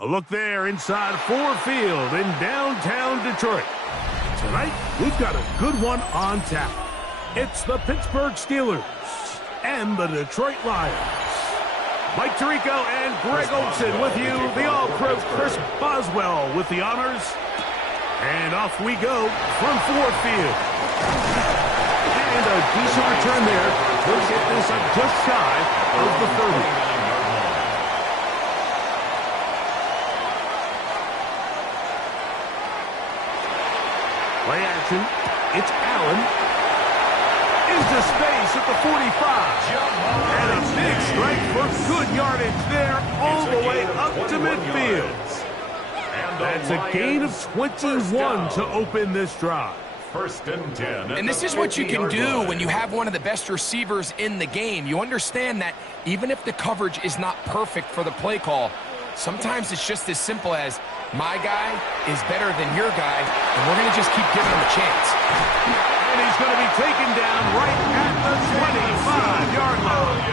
A look there inside Ford Field in downtown Detroit. Tonight, we've got a good one on tap. It's the Pittsburgh Steelers and the Detroit Lions. Mike Tirico and Greg Olson with you, the All-Pro Chris Boswell with the honors. And off we go from Ford Field. And a decent return there. We'll get this up just shy of the 30. Play action. It's Allen. Into space at the 45. And a big strike for good yardage there all the way up to midfield. That's a gain of 21 to open this drive. First and 10. And this is what you can do when you have one of the best receivers in the game. You understand that even if the coverage is not perfect for the play call, sometimes it's just as simple as my guy is better than your guy, and we're going to just keep giving him a chance. And he's going to be taken down right at the 25-yard line.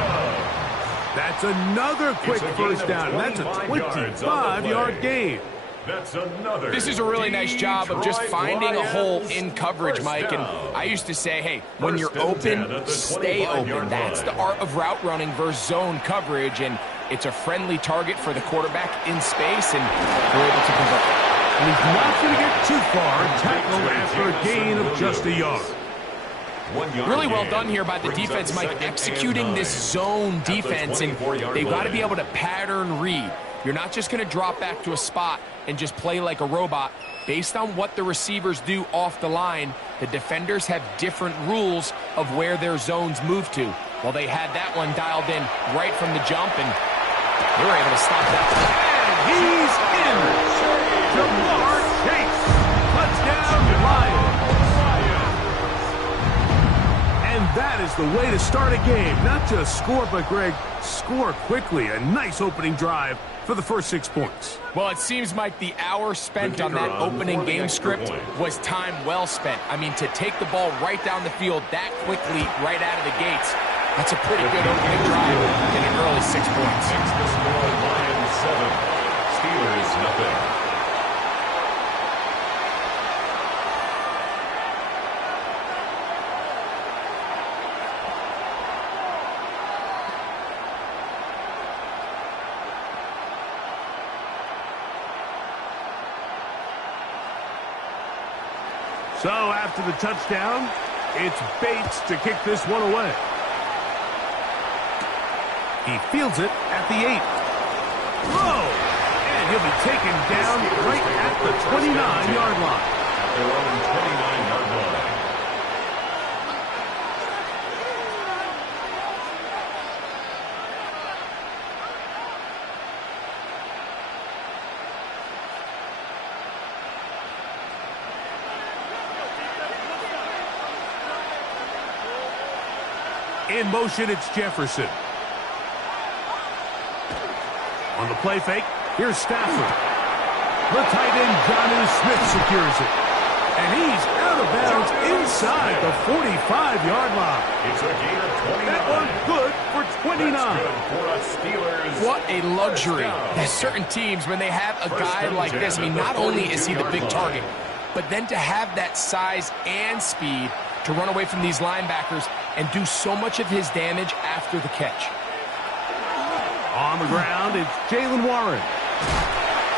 That's another quick first down. That's a 25-yard gain. That's another. This is a really nice job of just finding a hole in coverage, Mike. And I used to say, hey, when you're open, stay open. That's the art of route running versus zone coverage. And it's a friendly target for the quarterback in space, and they're able to convert. And he's not going to get too far. Tackled after a gain of just a yard. Really well done here by the defense, Mike, executing this zone defense, and they've got to be able to pattern read. You're not just going to drop back to a spot and just play like a robot. Based on what the receivers do off the line, the defenders have different rules of where their zones move to. Well, they had that one dialed in right from the jump, and they were able to stop that. And he's in. Ja'Marr Chase. Touchdown, Lions. And that is the way to start a game. Not just score, but, Greg, score quickly. A nice opening drive for the first 6 points. Well, it seems, Mike, the hour spent on that opening game script was time well spent. I mean, to take the ball right down the field that quickly right out of the gates, that's a pretty good opening drive in an early 6 points. Next the score, Lions 7, Steelers nothing. So after the touchdown, it's Bates to kick this one away. He fields it at the 8. Throw! And he'll be taken down right at the 29-yard line. At their own 29-yard line. In motion, it's Jefferson. On the play fake, here's Stafford. The tight end, Jonnu Smith, secures it. And he's out of bounds inside the 45-yard line. It's a gain of 29. That one good for 29. That's good for us Steelers. What a luxury. There's certain teams, when they have a guy like this, I mean, not only is he the big target, but then to have that size and speed to run away from these linebackers and do so much of his damage after the catch. On the ground, it's Jaylen Warren.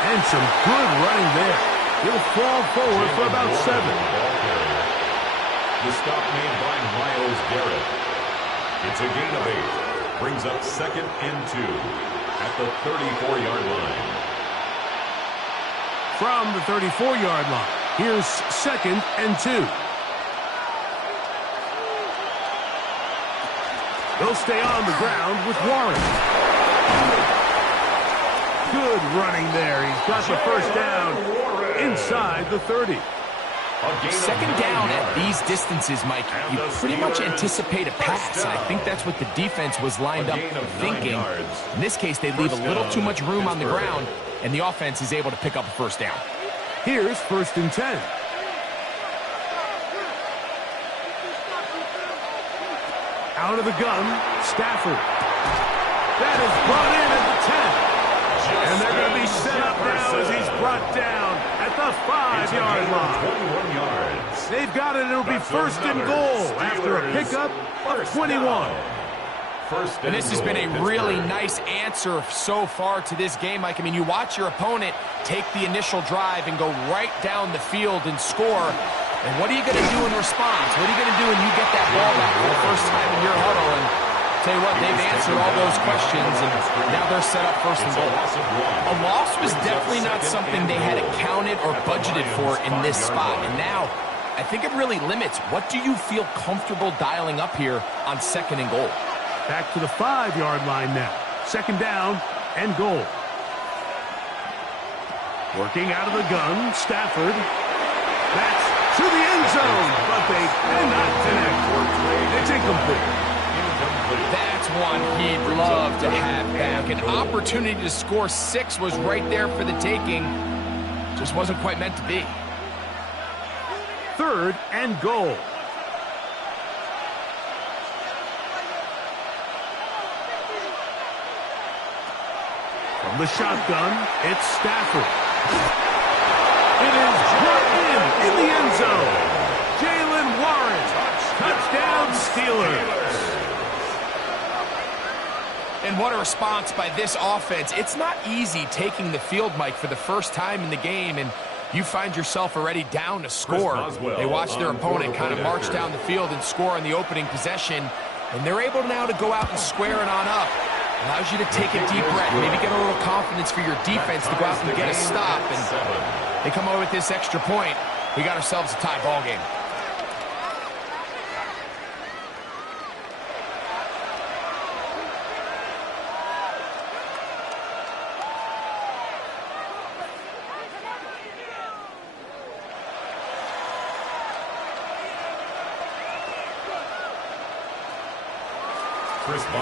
And some good running there. He'll fall forward for about 7. The stop made by Myles Garrett. It's a gain of 8. Brings up 2nd and 2 at the 34-yard line. From the 34-yard line, here's 2nd and 2. They'll stay on the ground with Warren. Good running there. He's got the first down inside the 30. Second down at these distances, Mike, you pretty much anticipate a pass, and I think that's what the defense was lined up thinking. In this case, they leave a little too much room on the ground, and the offense is able to pick up a first down. Here's 1st and 10. Out of the gun, Stafford. That is brought in at the 10. And they're going to be set up now as he's brought down at the 5-yard line. 21 yards. They've got it. It'll be 1st and goal after a pickup of 21. And this has been a really nice answer so far to this game, Mike. I mean, you watch your opponent take the initial drive and go right down the field and score. And what are you going to do in response? What are you going to do when you get that ball back for the first time in your huddle? And tell you what, they've answered all those questions, and now they're set up 1st and goal. A loss was definitely not something they had accounted or budgeted for in this spot. And now, I think it really limits. What do you feel comfortable dialing up here on 2nd and goal? Back to the 5-yard line now. 2nd down and goal. Working out of the gun, Stafford. That's to the end zone, but they cannot connect. It's incomplete. That's one he'd love to have back. An opportunity to score 6 was right there for the taking. Just wasn't quite meant to be. 3rd and goal. From the shotgun, it's Stafford. It is brought in the end zone. Jaylen Warren. Touchdown, Steelers. And what a response by this offense. It's not easy taking the field, Mike, for the first time in the game, and you find yourself already down to score. They watch their opponent kind of march down the field and score on the opening possession, and they're able now to go out and square it on up. Allows you to take a deep breath, maybe get a little confidence for your defense to go out and get a stop, and they come away with this extra point. We got ourselves a tie ball game.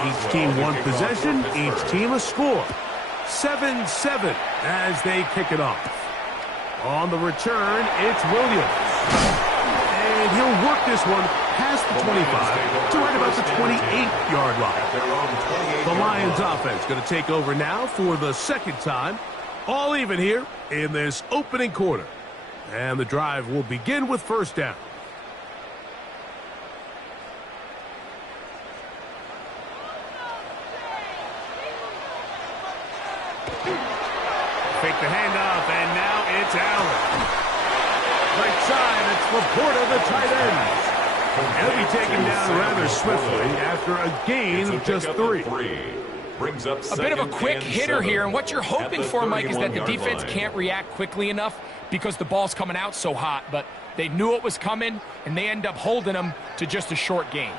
Each team one possession, each team a score. 7-7 as they kick it off. On the return, it's Williams. And he'll work this one past the 25 to right about the 28-yard line. The Lions offense going to take over now for the 2nd time. All even here in this opening quarter. And the drive will begin with 1st down. Fake the handoff, and now it's Allen. Right side, it's Laporta, the tight end. He'll be taken down rather swiftly after a gain of just 3. Brings up a bit of a quick hitter here, and what you're hoping for, Mike, is that the defense can't react quickly enough because the ball's coming out so hot, but they knew it was coming, and they end up holding them to just a short gain.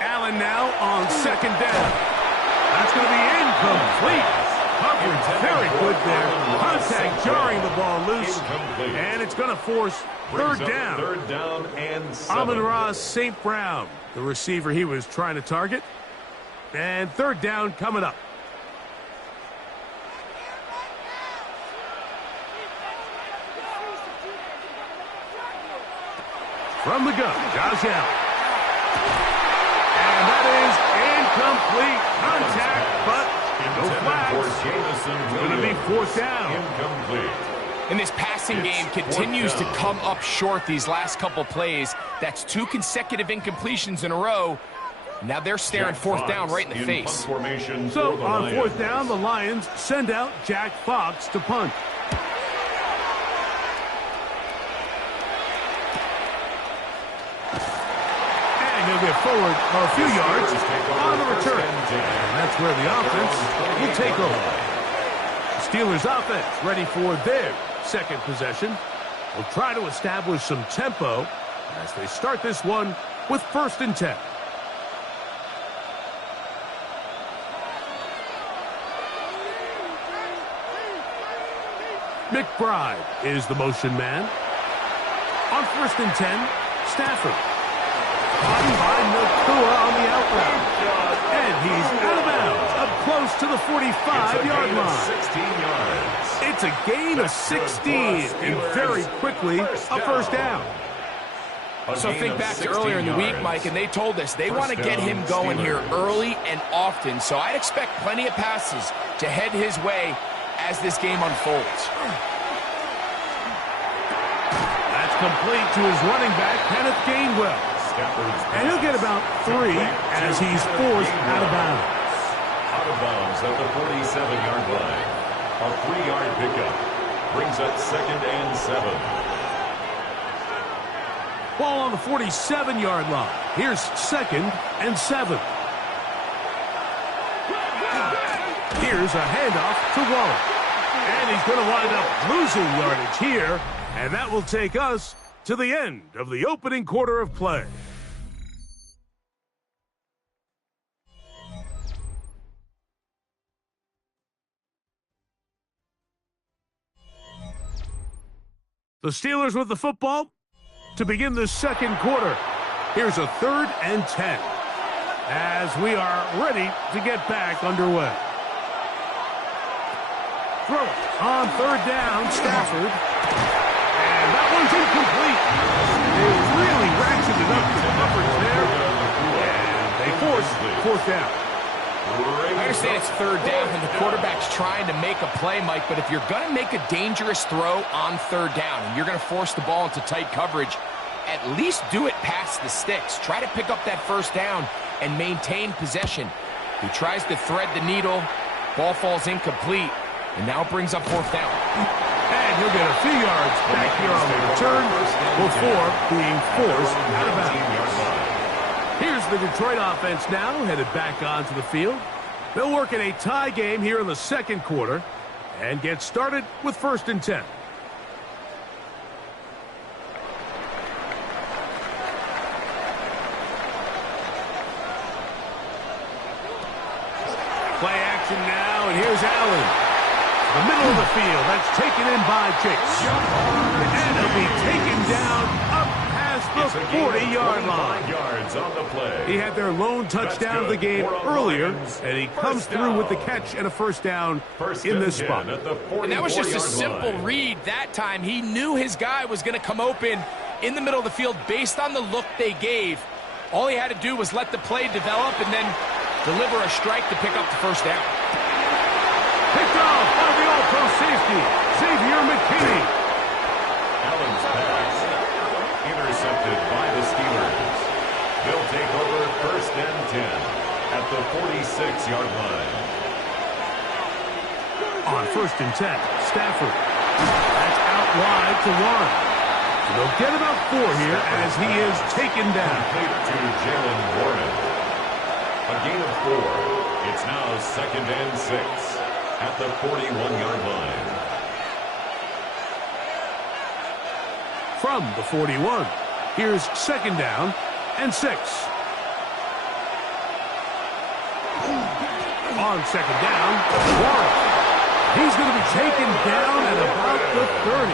Allen now on 2nd down. That's going to be incomplete. Coverage very good there. Contact jarring the ball loose. Incomplete. And it's going to force third down. Third down and 7. Amon-Ra St. Brown, the receiver he was trying to target. And third down coming up. From the gun, Josh Allen. And that is incomplete. Contact, but no flags. It's going to be fourth down. Incomplete. And this passing game continues to come up short these last couple plays. That's 2 consecutive incompletions in a row. Now they're staring fourth down right in the face. So on fourth down, the Lions send out Jack Fox to punt. And he'll get forward a few yards on the return. And that's where the offense will take over. Steelers offense ready for their second possession. Will try to establish some tempo as they start this one with 1st and 10. McBride is the motion man. On 1st and 10, Stafford. Caught by Nakua on the out route. And he's out of bounds, up close to the 45-yard line. 16 yards. It's a gain of 16, and very quickly, a first down. So think back to earlier in the week, Mike, and they told us they want to get him going here early and often. So I'd expect plenty of passes to head his way as this game unfolds. That's complete to his running back, Kenneth Gainwell. And he'll get about 3 as he's forced out of bounds. Out of bounds at the 47-yard line. A 3-yard pickup brings up 2nd and 7. Ball on the 47-yard line. Here's 2nd and 7. Here's a handoff to Waller. And he's going to wind up losing yardage here. And that will take us to the end of the opening quarter of play. The Steelers with the football to begin the second quarter. Here's a 3rd and 10 as we are ready to get back underway. Throw on 3rd down, Stafford. And that one's incomplete. They really ratcheted up the coverage there. And they force 4th down. I understand it's 3rd down and the quarterback's trying to make a play, Mike, but if you're going to make a dangerous throw on 3rd down and you're going to force the ball into tight coverage, at least do it past the sticks. Try to pick up that 1st down and maintain possession. He tries to thread the needle. Ball falls incomplete, and now brings up 4th down. And he'll get a few yards back here on the return before being forced out of bounds. Here's the Detroit offense now, headed back onto the field. They'll work in a tie game here in the second quarter and get started with 1st and 10. Play action now, and here's Allen. The middle of the field, that's taken in by Chase. And he'll be taken down up past the 40-yard line. Yards on the play. He had their lone touchdown of the game earlier, and he comes through with the catch and a 1st down in this spot. And that was just a simple read that time. He knew his guy was going to come open in the middle of the field based on the look they gave. All he had to do was let the play develop and then deliver a strike to pick up the 1st down. Picked off by the All-Pro safety, Xavier McKinney. Allen's pass intercepted by the Steelers. They'll take over 1st and 10 at the 46-yard line. On 1st and 10, Stafford. That's out wide to Warren. They'll get about 4 here as he is taken down. Complete to Jaylen Warren. A gain of 4. It's now 2nd and 6 at the 41-yard line. From the 41, here's 2nd down and 6. On 2nd down, Warren. He's going to be taken down at about the 30.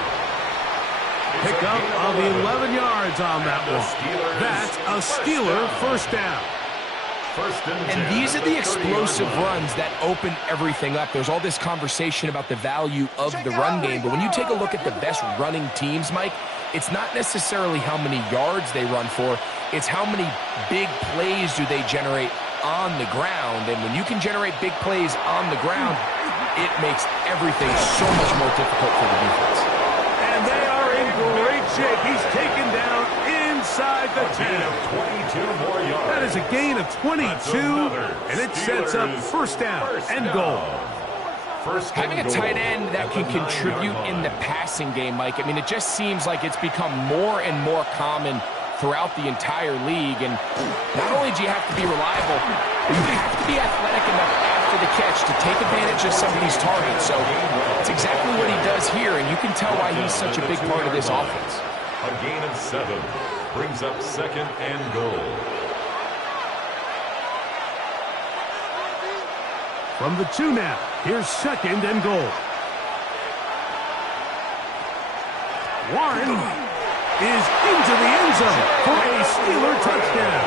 Pick up of 11 yards on that one. That's a Steeler first down. And these are the explosive runs that open everything up. There's all this conversation about the value of the run game, but when you take a look at the best running teams, Mike, it's not necessarily how many yards they run for, it's how many big plays do they generate on the ground. And when you can generate big plays on the ground, it makes everything so much more difficult for the defense. And they are in great shape. He's taken down inside the 10. 22 more yards. That is a gain of 22, and it sets up first down and goal. Having a tight end that can contribute in the passing game, Mike, I mean, it just seems like it's become more and more common throughout the entire league. And not only do you have to be reliable, but you have to be athletic enough after the catch to take advantage of some of these targets. So it's exactly what he does here, and you can tell why he's such a big part of this offense. A gain of 7 brings up second and goal. From the 2 now, here's second and goal. Warren is into the end zone for a Steeler touchdown.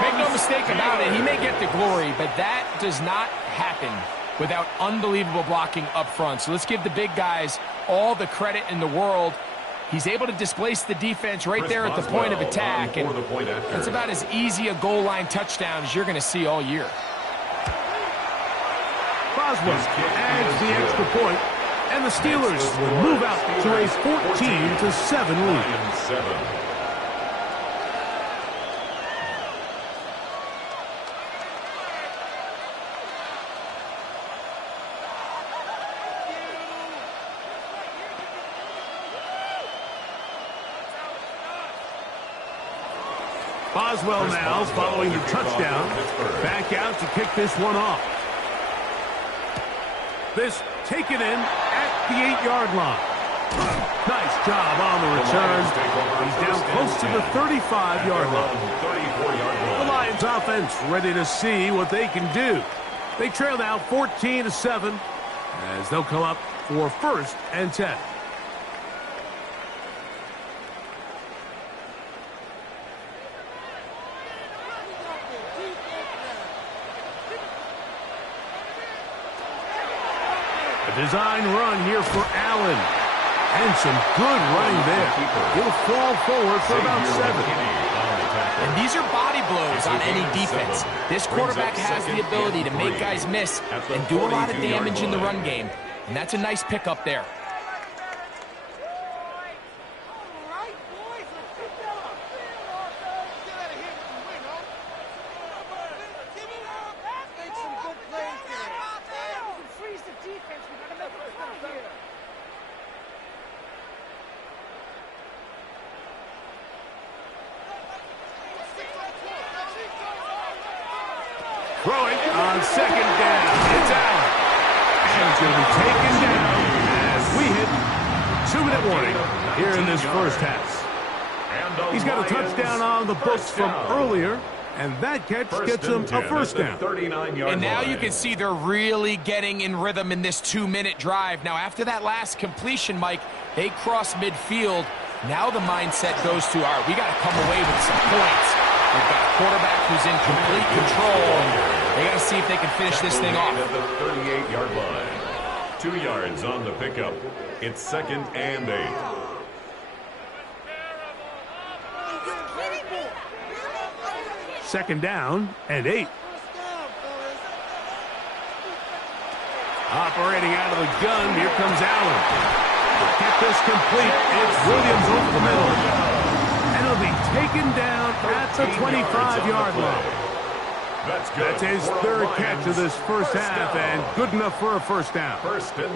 Make no mistake about it, he may get the glory, but that does not happen without unbelievable blocking up front. So let's give the big guys all the credit in the world. He's able to displace the defense right there at the point of attack, and that's about as easy a goal line touchdown as you're going to see all year. Boswell adds the extra point, and the Steelers will move out to a 14-7 lead. Boswell now following the touchdown. Back out to kick this one off. This taken in at the 8-yard line. Nice job on the return. He's down close to the 35-yard line. The Lions offense ready to see what they can do. They trail now 14-7 as they'll come up for first and 10. A design run here for Allen. And some good running there. He'll fall forward for about 7. And these are body blows on any defense. This quarterback has the ability to make guys miss and do a lot of damage in the run game. And that's a nice pickup there. Throwing on second down. It's Allen. And he's going to be taken down as we hit 2-minute warning here in this first half. He's got a touchdown on the books from earlier, and that catch gets him a first down. And now you can see they're really getting in rhythm in this 2-minute drive. Now, after that last completion, Mike, they cross midfield. Now the mindset goes to, all right, we got to come away with some points. We've got a quarterback who's in complete control, and they got to see if they can finish this thing off. At the 38-yard line. 2 yards on the pickup. It's second and 8. Second down and 8. Operating out of the gun, here comes Allen. Get this complete. It's Williams over the middle. And it'll be taken down at the 25-yard line. That's his third catch of this first half, and good enough for a first down.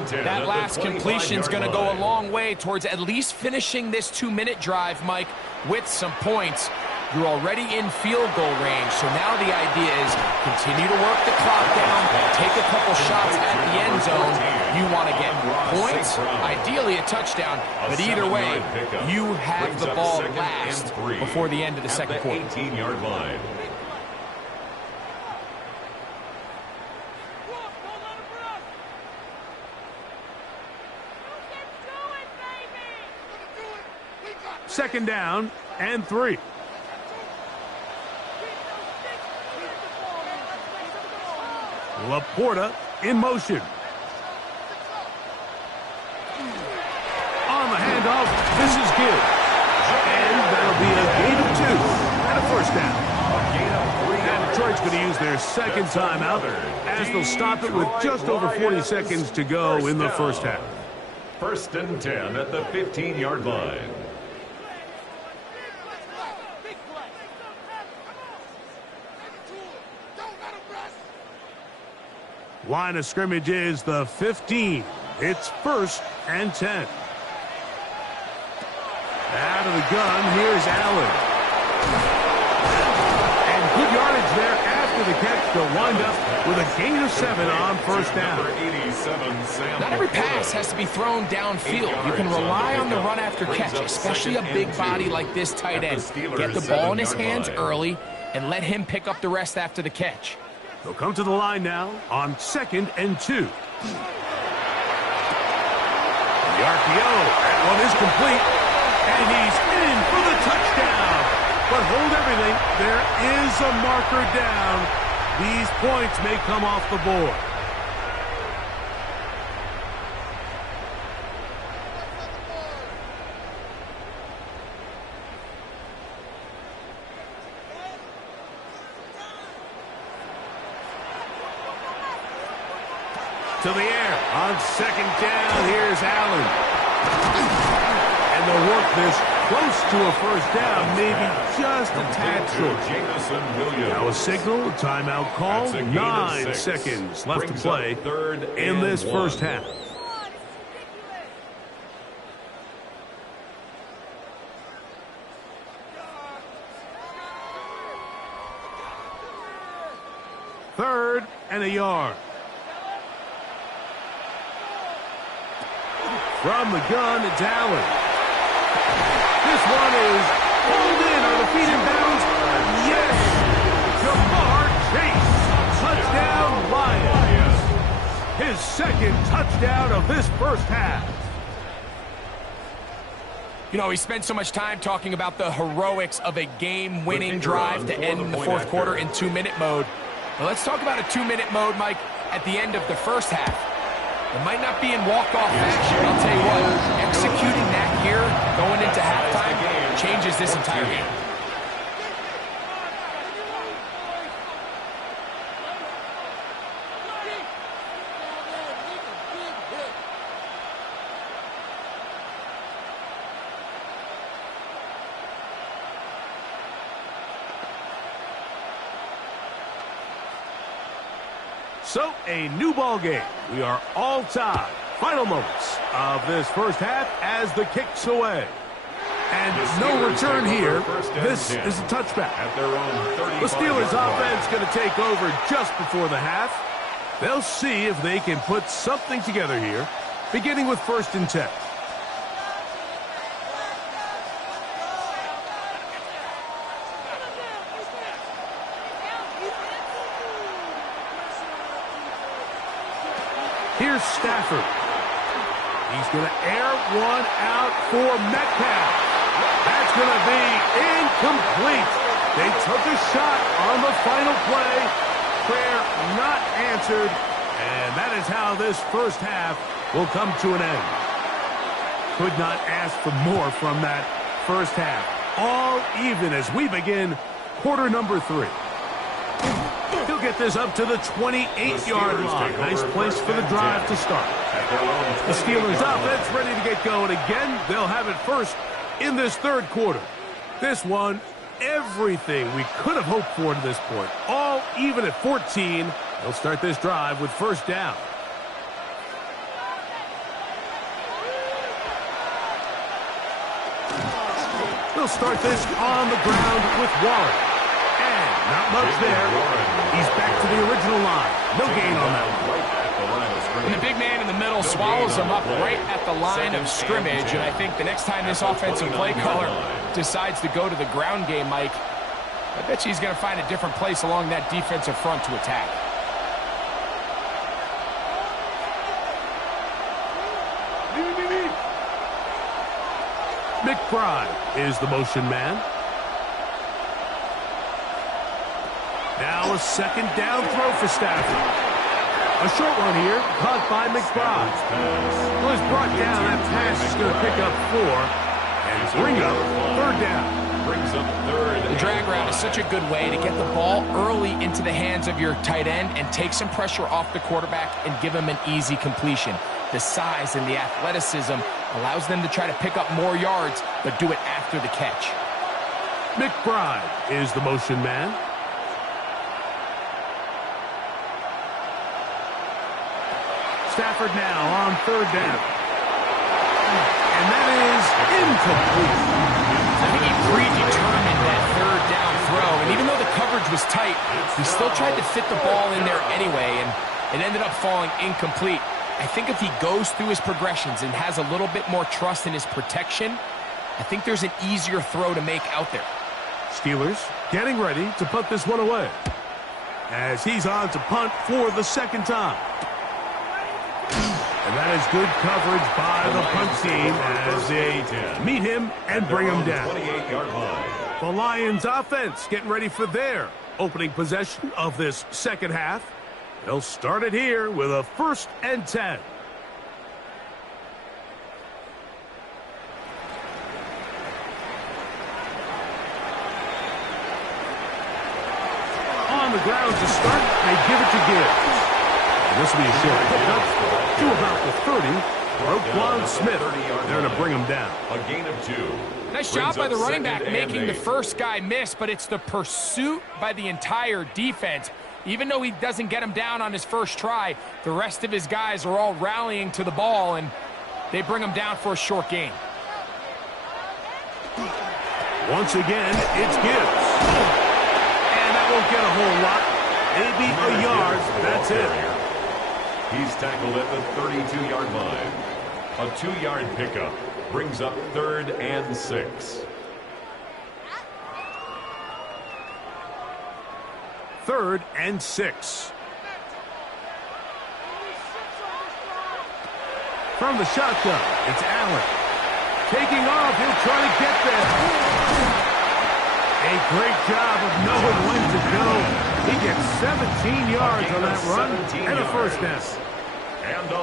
That last completion's going to go a long way towards at least finishing this 2-minute drive, Mike, with some points. You're already in field goal range, so now the idea is continue to work the clock down, take a couple shots at the end zone. You want to get points, ideally a touchdown, but either way, you have the ball last before the end of the second quarter. 18-yard line. 2nd down and 3. Laporta in motion. On the handoff, this is good. And that'll be a gain of 2 and a first down. And Detroit's going to use their 2nd timeout as they'll stop it with just over 40 seconds to go in the first half. 1st and 10 at the 15-yard line. Line of scrimmage is the 15. It's 1st and 10. Out of the gun, here's Allen. And good yardage there after the catch to wind up with a gain of 7 on 1st down. Not every pass has to be thrown downfield. You can rely on the run after catch, especially a big body like this tight end. Get the ball in his hands early and let him pick up the rest after the catch. They'll come to the line now on 2nd and 2. The RPO, that one is complete, and he's in for the touchdown. But hold everything, there is a marker down. These points may come off the board. To the air on 2nd down. Here's Allen. And they'll work this close to a first down, maybe just a tad short. Now a signal, a timeout call. 9 seconds left to play in this first half. Third and a yard. From the gun, it's Allen. This one is pulled in on the feet and bounds. Yes! Jamar Chase. Touchdown, Lions. His 2nd touchdown of this first half. You know, he spent so much time talking about the heroics of a game-winning drive to end in the 4th quarter in 2-minute mode. Now let's talk about a 2-minute mode, Mike, at the end of the first half. It might not be in walk-off fashion. I'll tell you what, executing that here going into halftime changes this entire game. So, a new ball game. We are all tied. Final moments of this first half as the kick's away. And no return here. This is a touchback. The Steelers offense going to take over just before the half. They'll see if they can put something together here, beginning with 1st and 10. Here's Stafford. He's going to air one out for Metcalf. That's going to be incomplete. They took a shot on the final play. Prayer not answered. And that is how this first half will come to an end. Could not ask for more from that first half. All even as we begin quarter number 3. He'll get this up to the 28-yard line. Nice place for the drive to start. The Steelers offense ready to get going again. They'll have it first in this 3rd quarter. This one, everything we could have hoped for to this point. All even at 14. They'll start this drive with 1st down. They'll start this on the ground with Warren. Not much there. He's back to the original line. No gain on that one. And the big man in the middle swallows him up right at the line of scrimmage. And I think the next time this offensive play caller decides to go to the ground game, Mike, I bet you he's going to find a different place along that defensive front to attack. McBride is the motion man. Now a second down throw for Stafford. A short one here, caught by McBride. Well, he's brought down. That pass is going to pick up 4 and bring up third down. Brings up third. The drag route is such a good way to get the ball early into the hands of your tight end and take some pressure off the quarterback and give him an easy completion. The size and the athleticism allows them to try to pick up more yards, but do it after the catch. McBride is the motion man. Stafford now on third down. And that is incomplete. I think he predetermined that third down throw, and even though the coverage was tight, he still tried to fit the ball in there anyway, and it ended up falling incomplete. I think if he goes through his progressions and has a little bit more trust in his protection, I think there's an easier throw to make out there. Steelers getting ready to punt this one away as he's on to punt for the second time. And that is good coverage by the punt team as they meet him and bring him down. 28-yard line. The Lions offense getting ready for their opening possession of this second half. They'll start it here with a 1st and 10. On the ground to start, they give it to Gibbs. And this will be a short pickup to about the 30. Roquan Smith, they're going to bring him down. A gain of 2. Nice job by the running back making the first guy miss, but it's the pursuit by the entire defense. Even though he doesn't get him down on his first try, the rest of his guys are all rallying to the ball, and they bring him down for a short gain. Once again, it's Gibbs. And that won't get a whole lot. Maybe a yard. That's it. He's tackled at the 32-yard line. A 2-yard pickup brings up 3rd and 6. 3rd and 6. From the shotgun, it's Allen. Taking off, he'll try to get there. A great job of knowing when to go. He gets 17 yards on that run and a first down.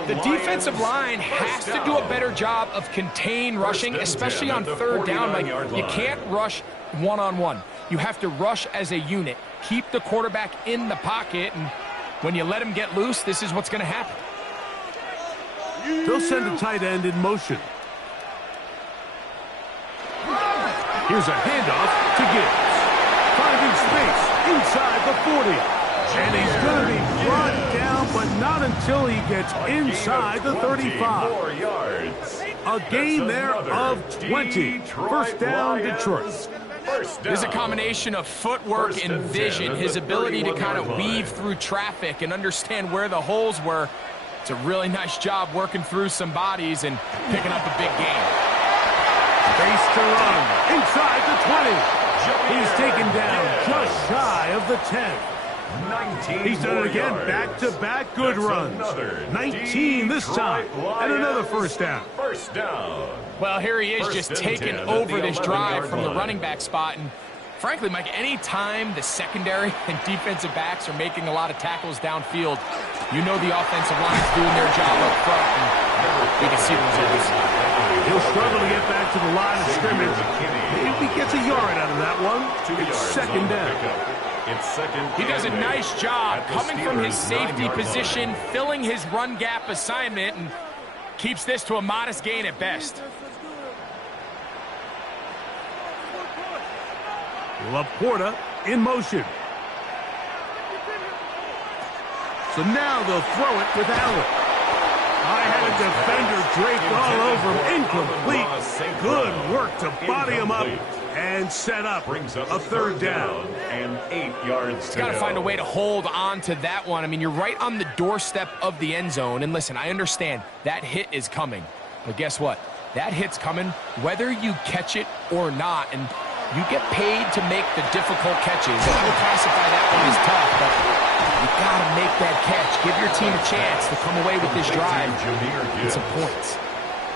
The defensive line has to do a better job of contain rushing, especially on third down. Like, you can't rush one-on-one. You have to rush as a unit. Keep the quarterback in the pocket, and when you let him get loose, this is what's going to happen. They'll send a tight end in motion. Here's a handoff to Gibbs. Finding space inside the 40. And he's going to be brought down, but not until he gets inside the 35. 4 yards. A gain there of 20. First down, Detroit. There's a combination of footwork and vision, his ability to kind of weave through traffic and understand where the holes were. It's a really nice job working through some bodies and picking up a big gain. Base to run inside the 20. He's taken down just shy of the 10. He's done it again, back-to-back good runs. 19 this time, and another first down. First down. Well, here he is just taking over this drive from the running back spot. And frankly, Mike, any time the secondary and defensive backs are making a lot of tackles downfield, you know the offensive line's doing their job up front, and you can see the results. He'll struggle to get back to the line of scrimmage. Maybe he gets a yard out of that one. It's second down. He does a nice job coming from his safety position, filling his run gap assignment, and keeps this to a modest gain at best. Laporta in motion. So now they'll throw it with Allen. I had a defender draped all over him. Incomplete. Good work to body him up and set up a third down. And 8 yards. He's got to find a way to hold on to that one. I mean, you're right on the doorstep of the end zone. And listen, I understand that hit is coming. But guess what? That hit's coming whether you catch it or not. And you get paid to make the difficult catches. I would classify that one as tough, but you got to make that catch. Give your team a chance to come away with this drive with some points.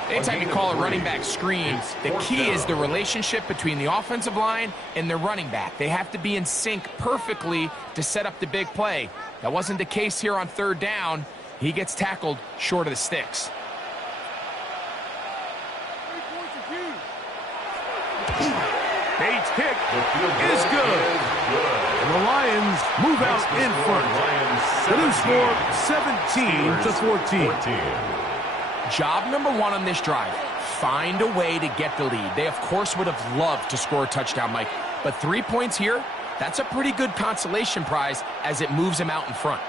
Anytime you call a running back screen, the key is the relationship between the offensive line and the running back. They have to be in sync perfectly to set up the big play. That wasn't the case here on third down. He gets tackled short of the sticks. Bates' kick is good. And the Lions move out in front. The new score, 17-14. Job number one on this drive, find a way to get the lead. They, of course, would have loved to score a touchdown, Mike. But 3 points here, that's a pretty good consolation prize as it moves them out in front.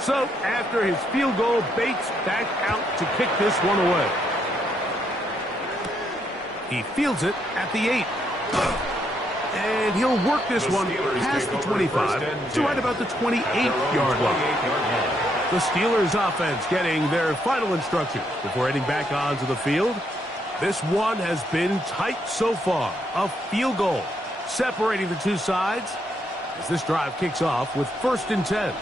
So, after his field goal, Bates back out to kick this one away. He fields it at the 8. And he'll work this one past the 25 to right about the 28-yard line. The Steelers offense getting their final instructions before heading back onto the field. This one has been tight so far. A field goal separating the two sides as this drive kicks off with 1st and 10.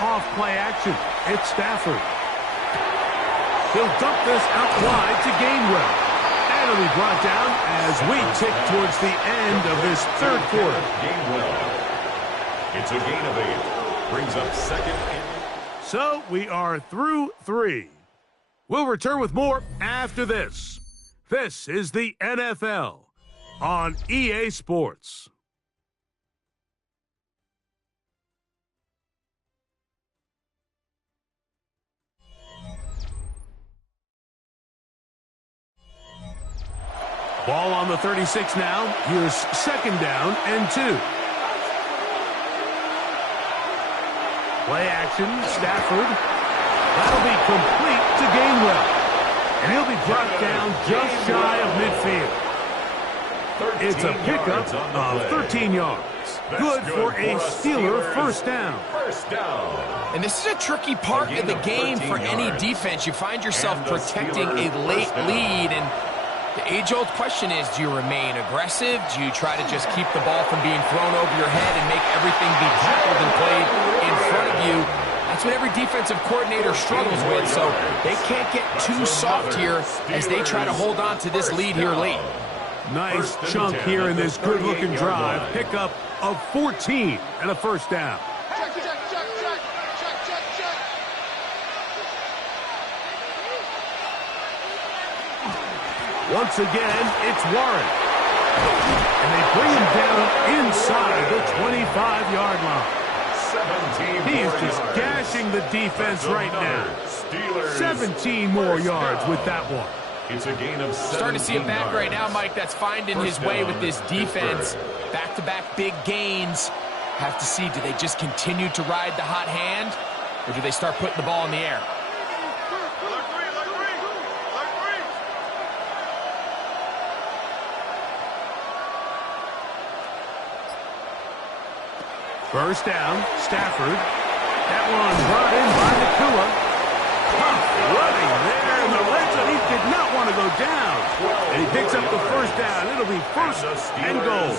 Off play action. It's Stafford. He'll dump this out wide to Gainwell. And it'll be brought down as we tick towards the end of this third quarter. Gainwell. It's a gain of 8. Brings up 2nd. So we are through 3. We'll return with more after this. This is the NFL on EA Sports. Ball on the 36 now. Here's 2nd down and 2. Play action, Stafford. That'll be complete to Gainwell. And he'll be brought down just shy of midfield. It's a pickup of 13 yards. Good for a Steeler first down. And this is a tricky part of the game for any defense. You find yourself protecting a late lead, and the age-old question is, do you remain aggressive? Do you try to just keep the ball from being thrown over your head and make everything be tackled and played in front of you? That's what every defensive coordinator struggles with, so they can't get too soft here as they try to hold on to this lead here late. Nice chunk here in this good-looking drive. Pickup of 14 and a 1st down. Once again, it's Warren. And they bring him down inside the 25-yard line. He is just gashing the defense right now. 17 more yards with that one. It's a gain of 7. Starting to see it back right now, Mike. That's finding his way with this defense. Back-to-back big gains. Have to see, do they just continue to ride the hot hand, or do they start putting the ball in the air? First down, Stafford. That one brought in by Nakua. Running there in the red zone. He did not want to go down. And he picks up the 1st down. It'll be 1st and goal.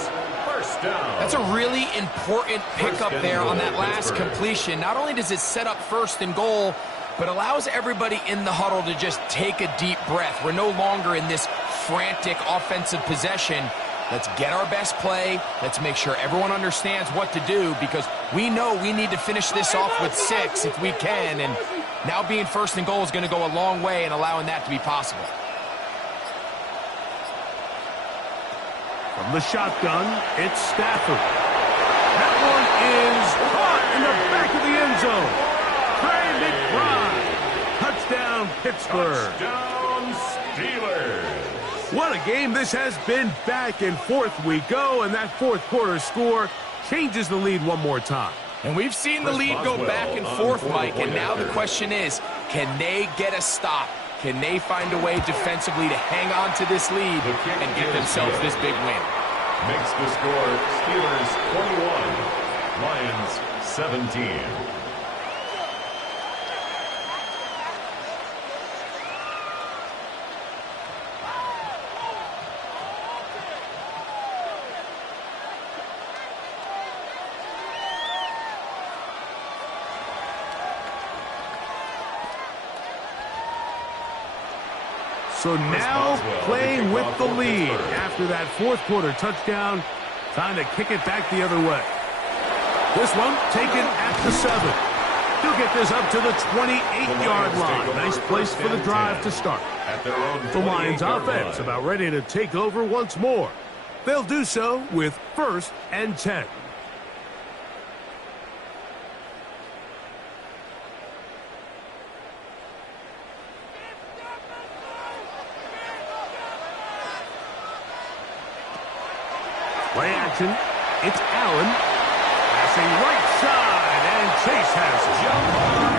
First down. That's a really important pickup there on that last completion. Not only does it set up 1st and goal, but allows everybody in the huddle to just take a deep breath. We're no longer in this frantic offensive possession. Let's get our best play. Let's make sure everyone understands what to do, because we know we need to finish this off with 6 if we can. And now being 1st and goal is going to go a long way in allowing that to be possible. From the shotgun, it's Stafford. That one is caught in the back of the end zone. Trey McBride. Touchdown, Pittsburgh. Touchdown, Steelers. What a game this has been. Back and forth we go, and that 4th quarter score changes the lead one more time. And we've seen the lead go back and forth, Mike, and now the question is, can they get a stop? Can they find a way defensively to hang on to this lead and give themselves this big win? Makes the score Steelers 21, Lions 17. So now playing with the lead after that fourth quarter touchdown. Time to kick it back the other way. This one taken at the 7. He'll get this up to the 28-yard line. Nice place for the drive to start. The Lions offense about ready to take over once more. They'll do so with 1st and 10. Play action. It's Allen. Passing right side, and Chase has it.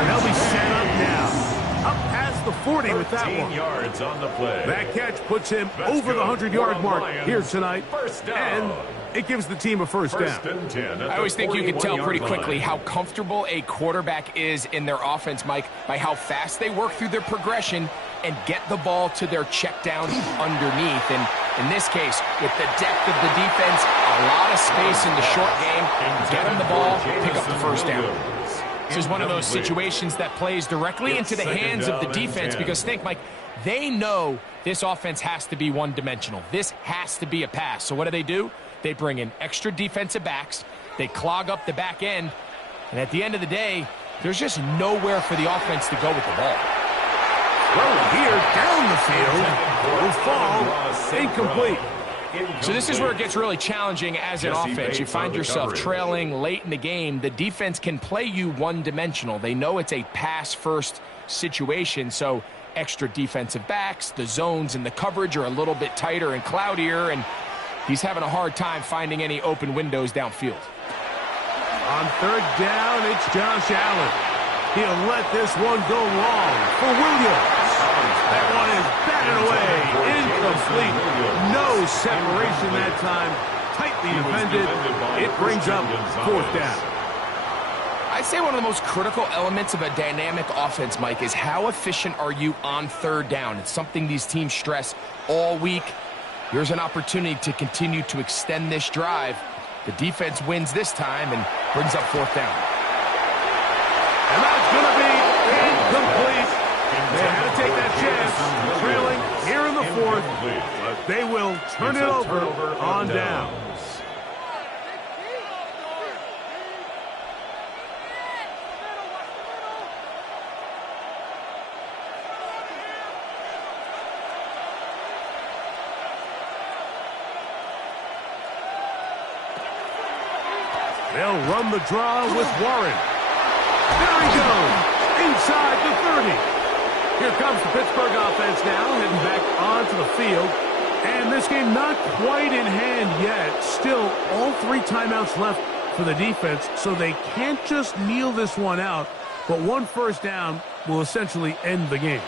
And they'll be set up now. Up past the 40 with that one. Yards on the play. That catch puts him over the 100-yard mark here tonight. And it gives the team a first down. I always think you can tell pretty quickly how comfortable a quarterback is in their offense, Mike, by how fast they work through their progression and get the ball to their check down underneath. And in this case, with the depth of the defense, a lot of space in the short game, get them the ball, pick up the first down. This is one of those situations that plays directly into the hands of the defense because think, Mike, they know this offense has to be one-dimensional. This has to be a pass. So what do? They bring in extra defensive backs. They clog up the back end. And at the end of the day, there's just nowhere for the offense to go with the ball. Well, here down the field will fall incomplete. So this is where it gets really challenging as an offense. You find yourself trailing late in the game. The defense can play you one-dimensional. They know it's a pass-first situation, so extra defensive backs, the zones and the coverage are a little bit tighter and cloudier, and he's having a hard time finding any open windows downfield. On 3rd down, it's Josh Allen. He'll let this one go long for Williams. That one is batted away, incomplete. No separation that time. Tightly defended. It brings up 4th down. I'd say one of the most critical elements of a dynamic offense, Mike, is how efficient are you on 3rd down. It's something these teams stress all week. Here's an opportunity to continue to extend this drive. The defense wins this time and brings up 4th down. And that's going to be incomplete. They had to take that chance, trailing here in the 4th, but they will turn it over on down. They'll run the draw with Warren. There he goes, inside the 30. Here comes the Pittsburgh offense now, heading back onto the field. And this game not quite in hand yet. Still, all 3 timeouts left for the defense, so they can't just kneel this one out. But 1 first down will essentially end the game.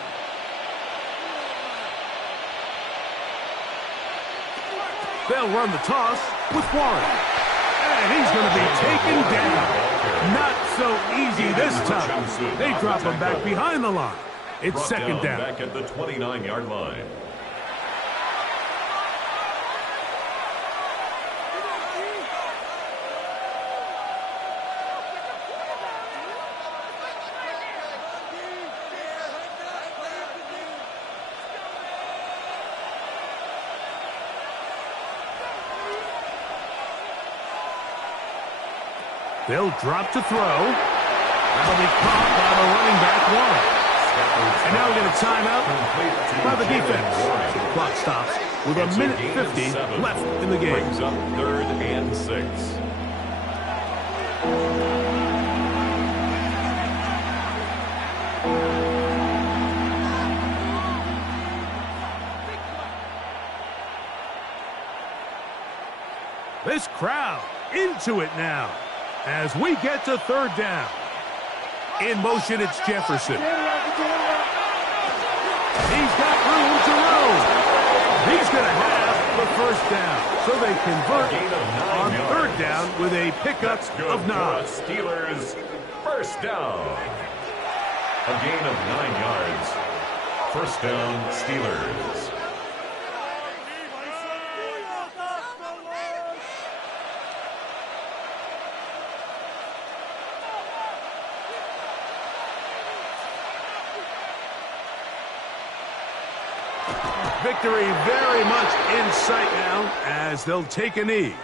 They'll run the toss with Warren. And he's going to be taken down. Not so easy this time. They drop him back behind the line. It's 2nd down. Back at the 29-yard line. They'll drop to throw. That'll be caught by the running back, Warren. And now we get a timeout by the defense. So the clock stops with a minute 50 left in the game. Brings up 3rd and 6. This crowd into it now as we get to 3rd down. In motion, it's Jefferson. He's got room to roam. He's going to have the 1st down. So they convert on 3rd down with a pickup of 9. Steelers 1st down. A gain of 9 yards. 1st down, Steelers. victory very much in sight now as they'll take a knee.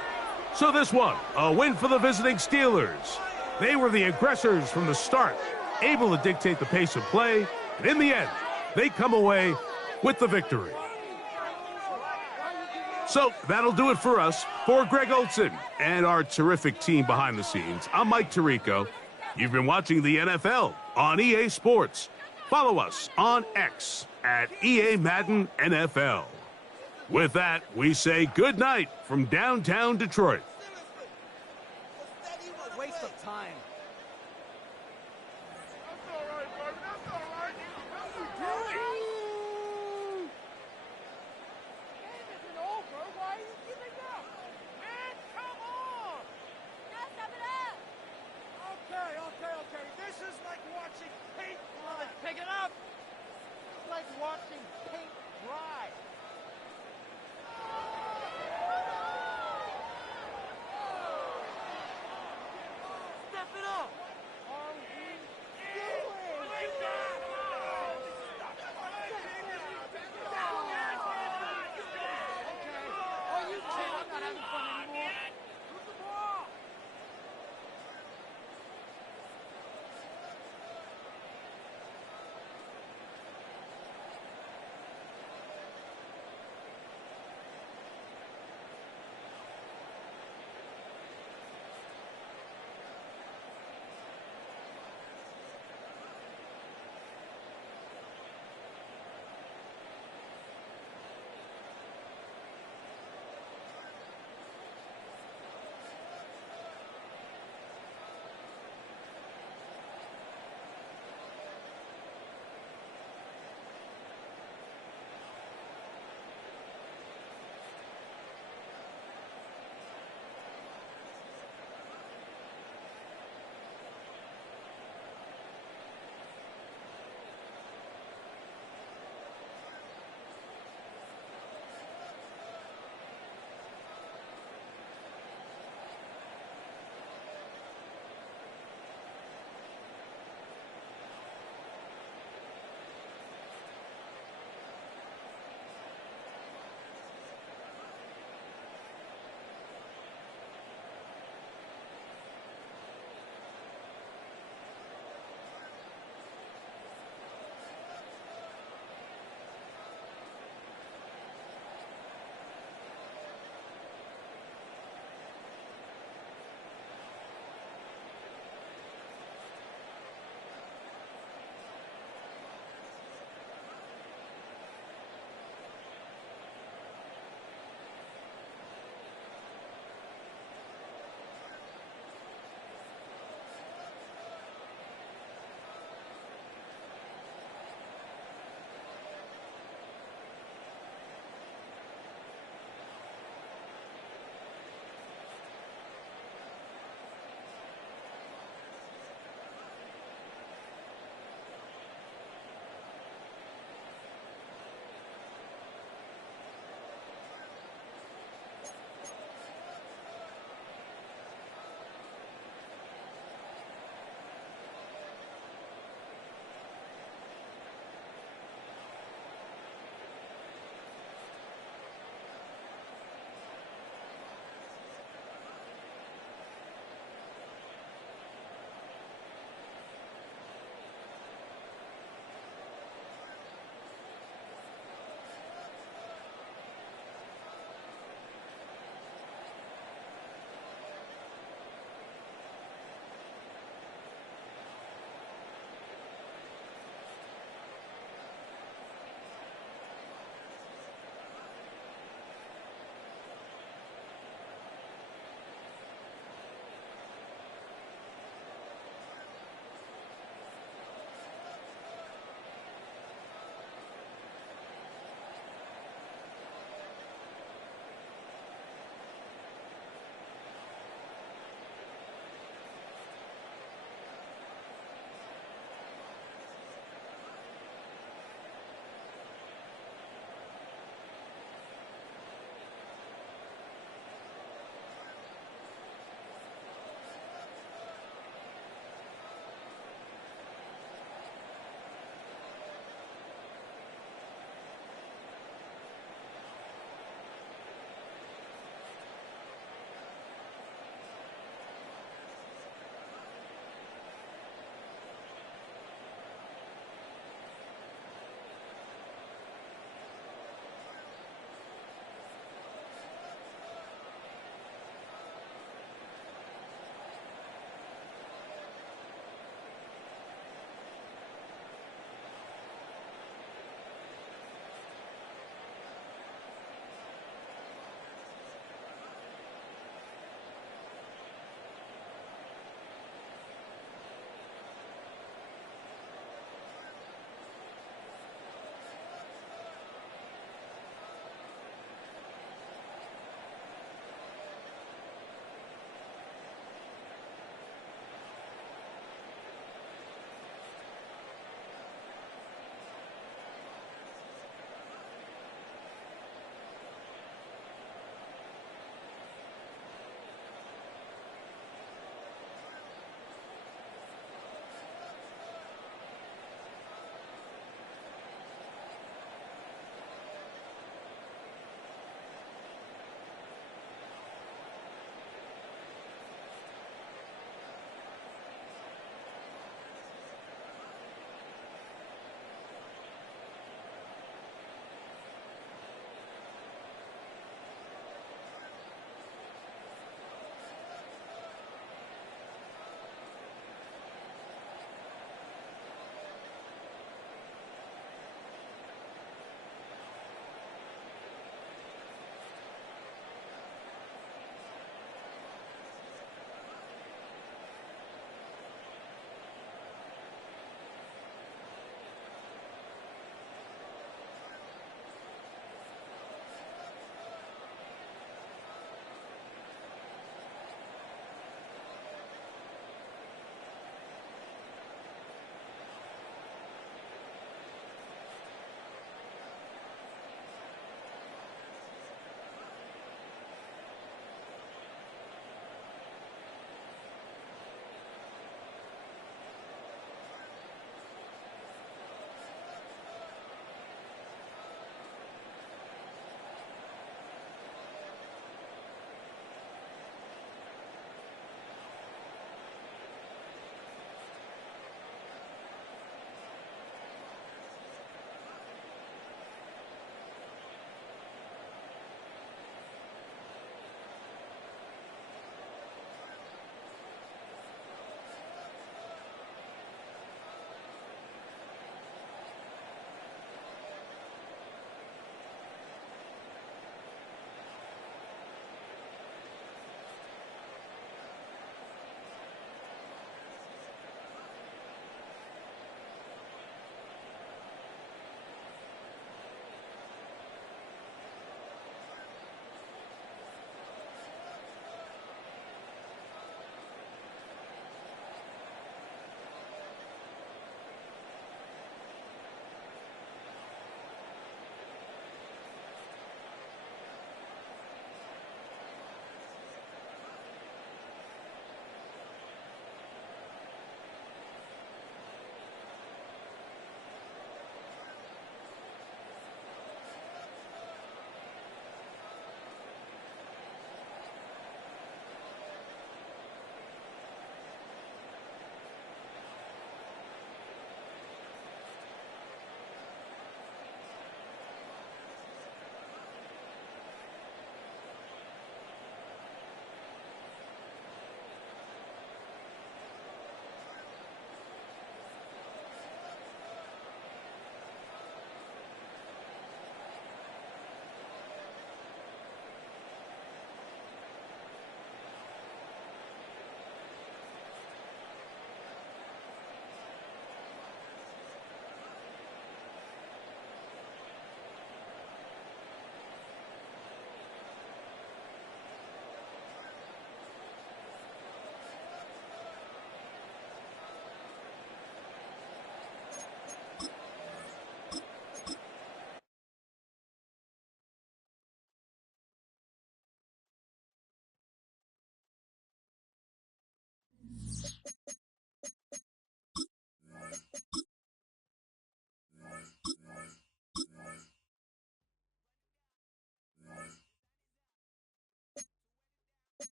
So this one, a win for the visiting Steelers. They were the aggressors from the start, able to dictate the pace of play, and in the end, they come away with the victory. So that'll do it for us. For Greg Olson and our terrific team behind the scenes, I'm Mike Tirico. You've been watching the NFL on EA Sports. Follow us on X at EA Madden NFL. With that, we say good night from downtown Detroit. Waste of time. Okay. This is like watching paint dry. Pick it up. It's like watching paint dry. Step it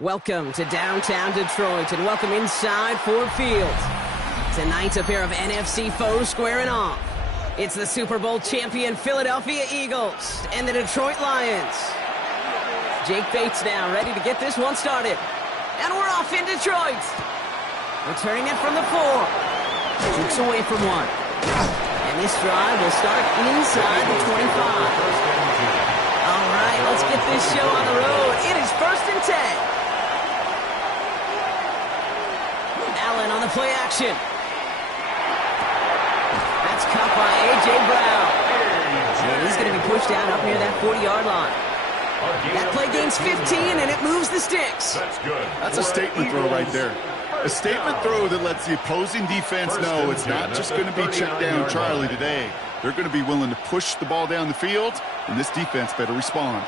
Welcome to downtown Detroit and welcome inside Ford Field. Tonight's a pair of NFC foes squaring off. It's the Super Bowl champion Philadelphia Eagles and the Detroit Lions. Jake Bates now ready to get this one started. And we're off in Detroit. Returning it from the 4. Jukes away from 1. And this drive will start inside the 25. All right, let's get this show on the road. It is 1st and 10. Allen on the play action. That's caught by A.J. Brown. And he's going to be pushed out up near that 40-yard line. That play gains 15, and it moves the sticks. That's good. That's a statement throw right there. A statement throw that lets the opposing defense know it's not just going to be check down Charlie today. They're going to be willing to push the ball down the field, and this defense better respond.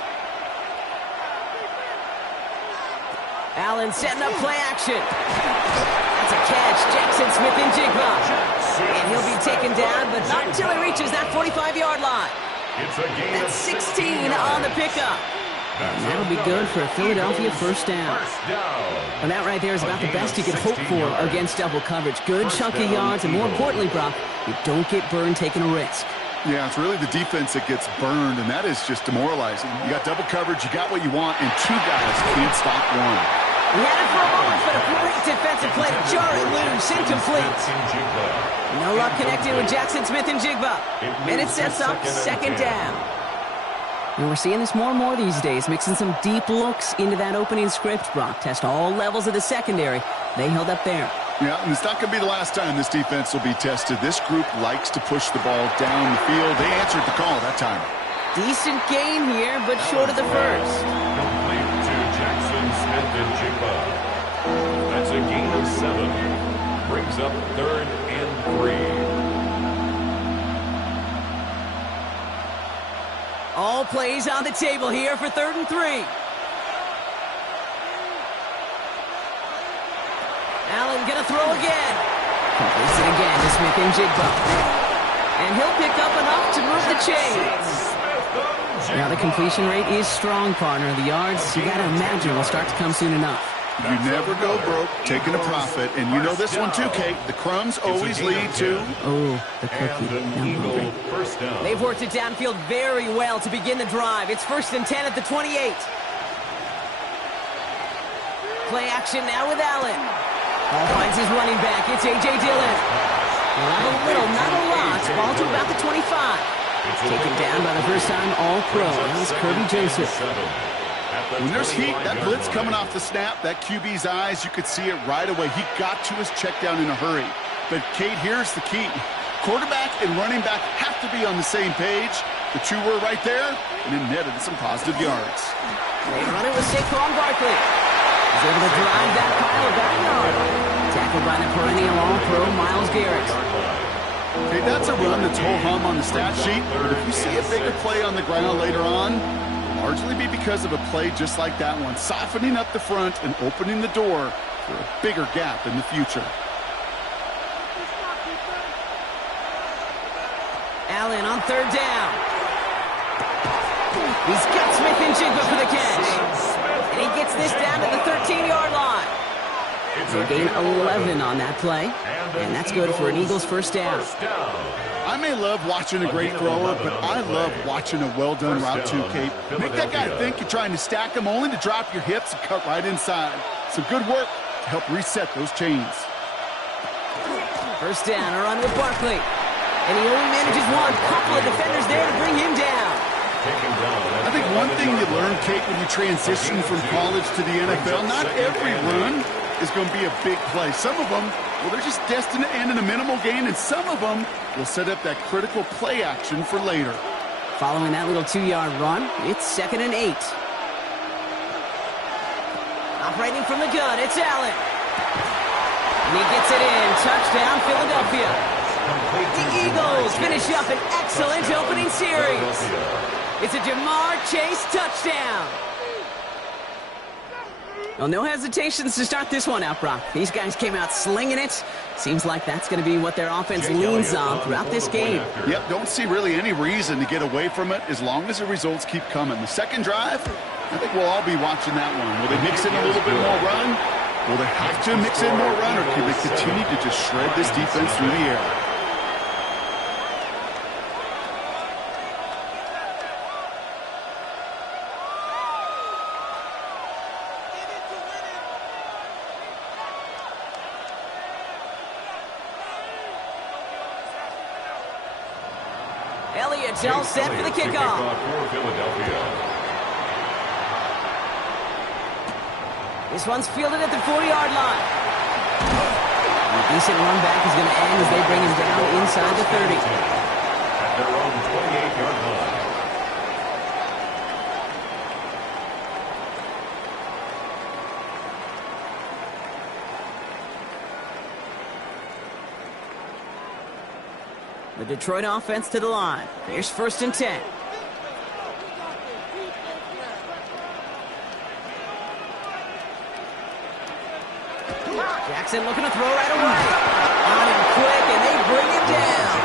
Allen setting up play action. That's a catch. Jackson Smith-Njigba. And he'll be taken down, but not until he reaches that 45-yard line. That's 16 on the pickup. And that'll be good for a Philadelphia first down. And that right there is about the best you can hope for against double coverage. Good chunk of yards, and more importantly, Brock, you don't get burned taking a risk. Yeah, it's really the defense that gets burned, and that is just demoralizing. You got double coverage, you got what you want, and 2 guys can't stop one. He had it for a moment, but a great defensive play to jar it loose, incomplete. No luck connecting with Jackson Smith-Njigba. And it sets up 2nd down. And we're seeing this more and more these days, mixing some deep looks into that opening script, Brock. Test all levels of the secondary. They held up there. Yeah, and it's not going to be the last time this defense will be tested. This group likes to push the ball down the field. They answered the call that time. Decent gain here, but short of the first. Complete to Jackson Smith-Njigba. That's a gain of 7. Brings up 3rd and 3. All plays on the table here for 3rd and 3. Allen gonna throw again. Completes it again to Smith-Njigba. And he'll pick up enough to move the chains. Now the completion rate is strong, partner. The yards, you gotta imagine, will start to come soon enough. You never go broke taking a profit, and you know this one too, Kate. The crumbs always lead to... Oh, the cookie. They've worked it downfield very well to begin the drive. It's 1st and 10 at the 28. play action now with Allen. Ball finds his running back. It's A.J. Dillon. Not a little, not a lot. Ball to about the 25. Taken down by the first-time All-Pro. That was Kirby Joseph. When there's heat, that blitz coming off the snap, that QB's eyes, you could see it right away. He got to his check down in a hurry. But, Kate, here's the key. Quarterback and running back have to be on the same page. The two were right there, and it netted some positive yards. They run it with Saquon Barkley. He's able to drive that pile of back yard. Tackled by the perennial All-Pro Myles Garrett. Okay, that's a run that's ho-hum on the stat sheet, but if you see a bigger play on the ground later on, largely be because of a play just like that one, softening up the front and opening the door for a bigger gap in the future. Allen on third down. He's got Smith-Njigba for the catch. And he gets this down to the 13-yard line. They gain 11 on that play, and that's good for an Eagles first down. I may love watching a great thrower, but I love watching a well-done route too, Kate. Make that guy think you're trying to stack him only to drop your hips and cut right inside. Some good work to help reset those chains. First down, a run with Barkley. And he only manages one. Couple of defenders there to bring him down. I think one thing you learn, Kate, when you transition from college to the NFL, not every run is going to be a big play. Some of them, well, they're just destined to end in a minimal gain, and some of them will set up that critical play action for later. Following that little 2-yard run, it's 2nd and 8. Operating from the gun, it's Allen. And he gets it in. Touchdown, Philadelphia. The Eagles finish up an excellent opening series. It's a Jamar Chase touchdown. Well, no hesitations to start this one out, Brock. These guys came out slinging it. Seems like that's going to be what their offense leans on throughout this game. Yep, don't see really any reason to get away from it as long as the results keep coming. The second drive, I think we'll all be watching that one. Will they mix in a little bit more run? Will they have to mix in more run, or can they continue to just shred this defense through the air? Elliott's all set for the kickoff. This one's fielded at the 40-yard line. A decent run back is going to end as they bring him down inside the 30. At their own 28-yard line. The Detroit offense to the line. Here's 1st and 10. Jackson looking to throw right away. On him quick, and they bring him down.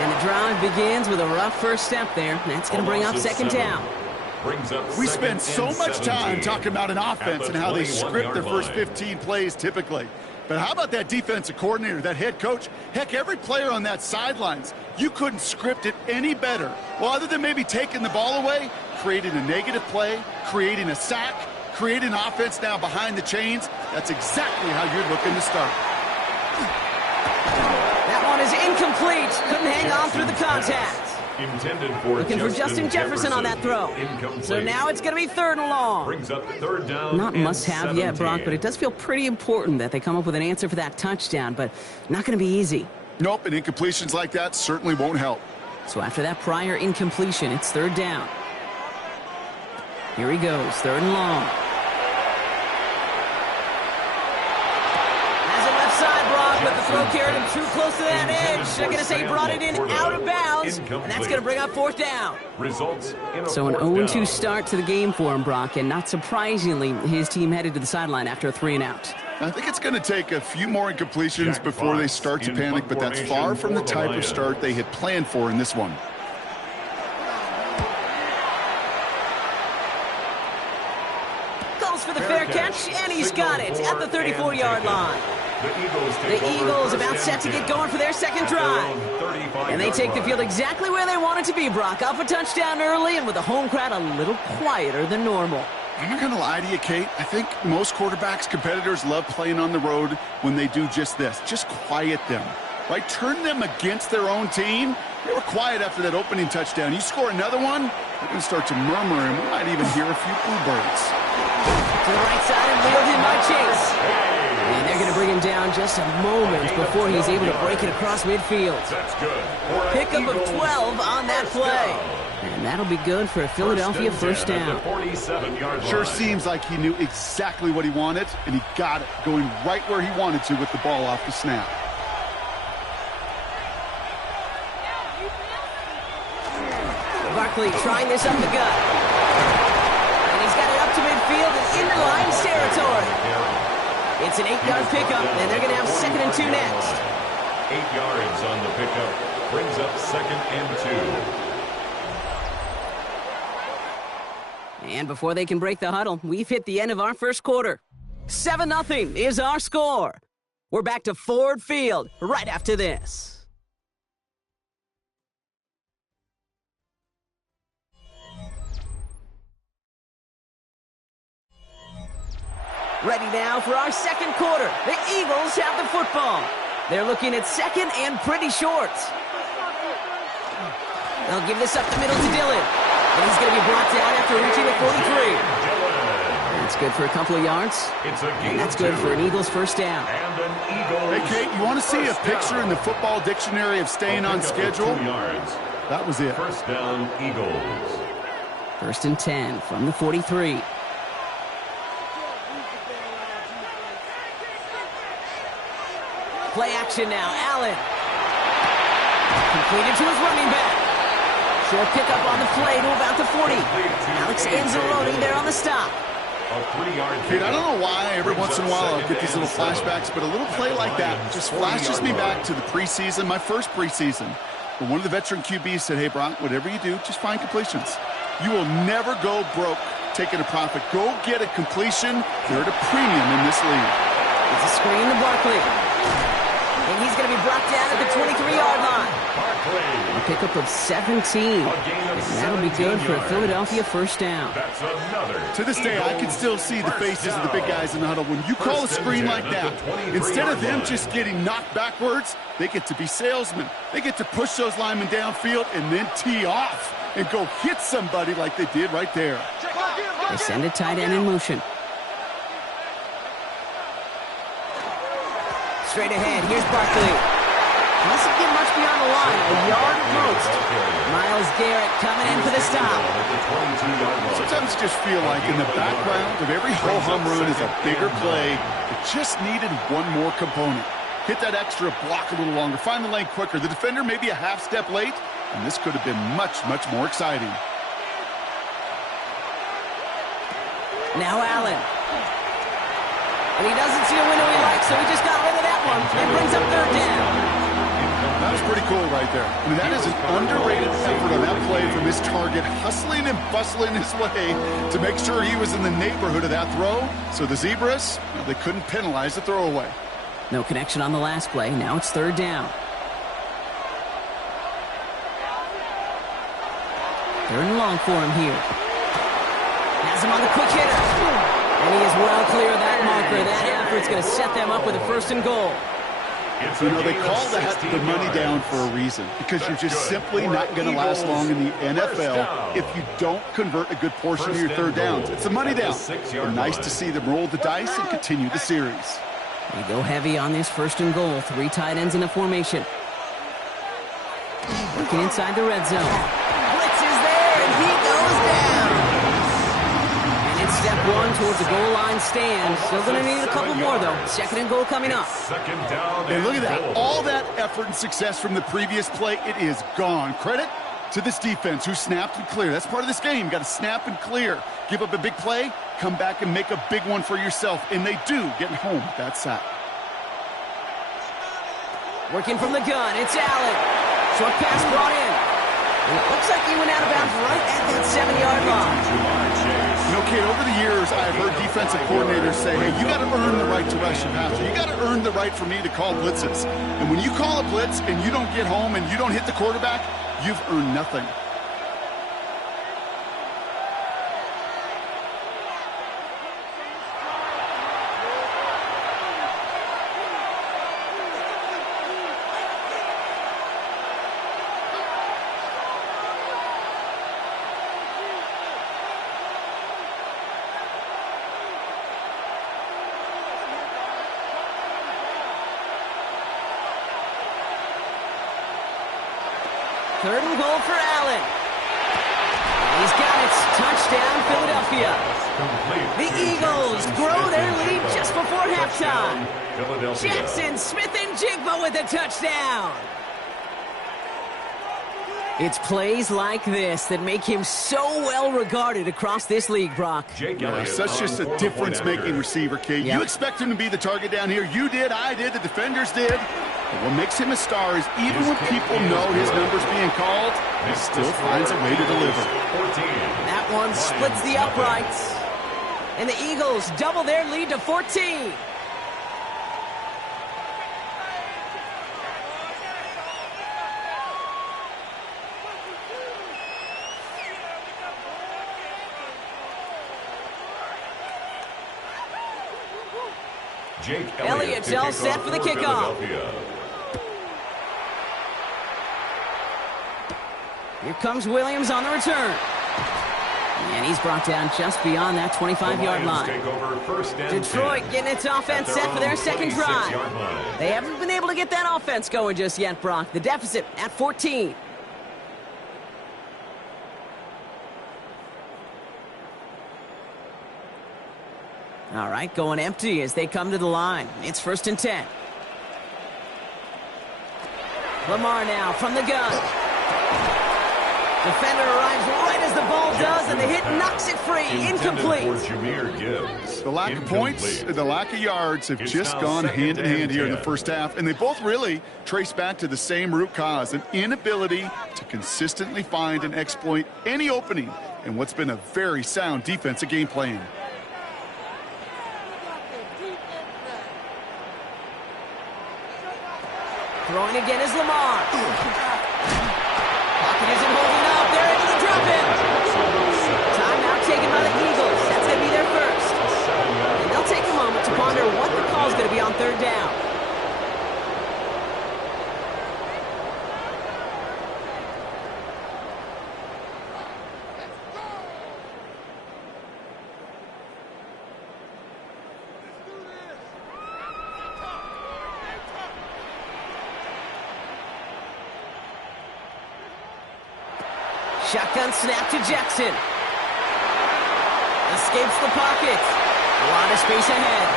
And the drive begins with a rough first step there. That's going to bring up 2nd down. We spend so much time talking about an offense and how they script their first 15 plays typically. But how about that defensive coordinator, that head coach? Heck, every player on that sidelines, you couldn't script it any better. Well, other than maybe taking the ball away, creating a negative play, creating a sack, creating offense now behind the chains. That's exactly how you're looking to start. That one is incomplete. Couldn't hang on through the contact. Intended for Looking for Justin Jefferson on that throw. So now it's going to be 3rd and long. Brings up 3rd down. Not must-have yet, Brock, but it does feel pretty important that they come up with an answer for that touchdown, but not going to be easy. Nope, and incompletions like that certainly won't help. So after that prior incompletion, it's 3rd down. Here he goes, 3rd and long. But the throw carried him too close to that edge. They're going to say he brought it in out of bounds, and that's going to bring up 4th down. So an 0-2 start to the game for him, Brock, and not surprisingly, his team headed to the sideline after a 3-and-out. I think it's going to take a few more incompletions before they start to panic, but that's far from the type of start they had planned for in this one. Goes for the fair catch, and he's got it at the 34-yard line. The Eagles about set to get going for their 2nd drive. And they take the field exactly where they want it to be, Brock. Off a touchdown early and with the home crowd a little quieter than normal. I'm not going to lie to you, Kate. I think most quarterbacks, competitors love playing on the road when they do just this. Just quiet them, right? Turn them against their own team. They were quiet after that opening touchdown. You score another one, they're going to start to murmur, and we might even hear a few bluebirds. To the right side and wheeled in by Chase. And they're going to bring him down just a moment before he's able to break it across midfield. That's good. Pickup of 12 on that play. And that'll be good for a Philadelphia first down. Sure seems like he knew exactly what he wanted, and he got it, going right where he wanted to with the ball off the snap. Barkley trying this up the gut. And he's got it up to midfield and into Lions territory. It's an 8-yard pickup, and they're going to have 2nd and 2 next. 8 yards on the pickup. Brings up 2nd and 2. And before they can break the huddle, we've hit the end of our first quarter. 7-0 is our score. We're back to Ford Field right after this. Ready now for our second quarter. The Eagles have the football. They're looking at 2nd and pretty short. They'll give this up the middle to Dillon. And he's going to be brought down after reaching the 43. That's good for a couple of yards. And that's good for an Eagles first down. Hey, Kate, you want to see a picture in the football dictionary of staying on schedule? That was it. First down, Eagles. 1st and 10 from the 43. Play action now. Allen. Completed to his running back. Short pickup on the play to about the 40. Alex Anzalone there on the stop. Kate, I don't know why every once in a while I'll get these little flashbacks, but a little play like that just flashes me back to the preseason, my first preseason. But one of the veteran QBs said, hey, Brock, whatever you do, just find completions. You will never go broke taking a profit. Go get a completion. They're at a premium in this league. It's a screen to Barkley. And he's going to be brought down at the 23-yard line. A pickup of 17. And that'll be good for a Philadelphia first down. To this day, I can still see the faces of the big guys in the huddle. When you call a screen like that, instead of them just getting knocked backwards, they get to be salesmen. They get to push those linemen downfield and then tee off and go hit somebody like they did right there. They send a tight end in motion. Straight ahead, here's Barkley. Doesn't get much beyond the line, a yard at most. Myles Garrett coming in for the stop. Sometimes just feel like in the background of every ho-hum run is a bigger play that just needed one more component. Hit that extra block a little longer, find the lane quicker. The defender may be a half step late, and this could have been much, much more exciting. Now Allen. And he doesn't see a window he likes, so he just got rid of that one and brings up 3rd down. That was pretty cool right there. I mean, that is an underrated effort on that play from his target, hustling and bustling his way to make sure he was in the neighborhood of that throw. So the Zebras, they couldn't penalize the throwaway. No connection on the last play. Now it's 3rd down. 3rd and long for him here. Has him on the quick hitter. And he is well clear of that marker. That effort's going to set them up with a 1st and goal. You know, they call that the money down for a reason, because you're just simply not going to last long in the NFL if you don't convert a good portion of your 3rd downs. It's a money down. And nice to see them roll the dice and continue the series. They go heavy on this 1st and goal. 3 tight ends in a formation. Working inside the red zone. Blitz is there, and he goes down. And it's step 1 towards the goal line stand. Still going to need a couple more, though. 2nd and goal coming up. And look at that. All that effort and success from the previous play, it is gone. Credit to this defense who snapped and cleared. That's part of this game. You got to snap and clear. Give up a big play, come back and make a big one for yourself. And they do, getting home with that sack. Working from the gun, it's Allen. Short pass brought in. And it looks like he went out of bounds right at that 7-yard line. You know, Kate, over the years, I've heard defensive coordinators say, hey, you got to earn the right to rush your passer. You got to earn the right for me to call blitzes. And when you call a blitz and you don't get home and you don't hit the quarterback, you've earned nothing. 3rd and goal for Allen. He's got it. Touchdown, Philadelphia. The Eagles grow their lead just before halftime. Jackson Smith-Njigba with a touchdown. It's plays like this that make him so well regarded across this league, Brock. Yeah, such just a difference-making receiver, Kate. You expect him to be the target down here. You did, I did, the defenders did. But what makes him a star is even when people know his number's being called, he still finds a way to deliver. That one splits the uprights. And the Eagles double their lead to 14. Jake Elliott's all set for the kickoff. Here comes Williams on the return. And he's brought down just beyond that 25-yard line. Detroit getting its offense set for their second drive. They haven't been able to get that offense going just yet, Brock. The deficit at 14. All right, going empty as they come to the line. It's 1st and 10. Lamar now from the gun. Defender arrives right as the ball does, and the hit knocks it free. Incomplete. The lack of points, the lack of yards have just gone hand in hand here in the first half, and they both really trace back to the same root cause, an inability to consistently find and exploit any opening in what's been a very sound defensive game plan. Throwing again is Lamar. Pocket isn't holding up. They're able to drop him. Timeout taken by the Eagles. That's going to be their first. And they'll take a moment to ponder what the call is going to be on 3rd down. Shotgun snap to Jackson. Escapes the pocket. A lot of space ahead.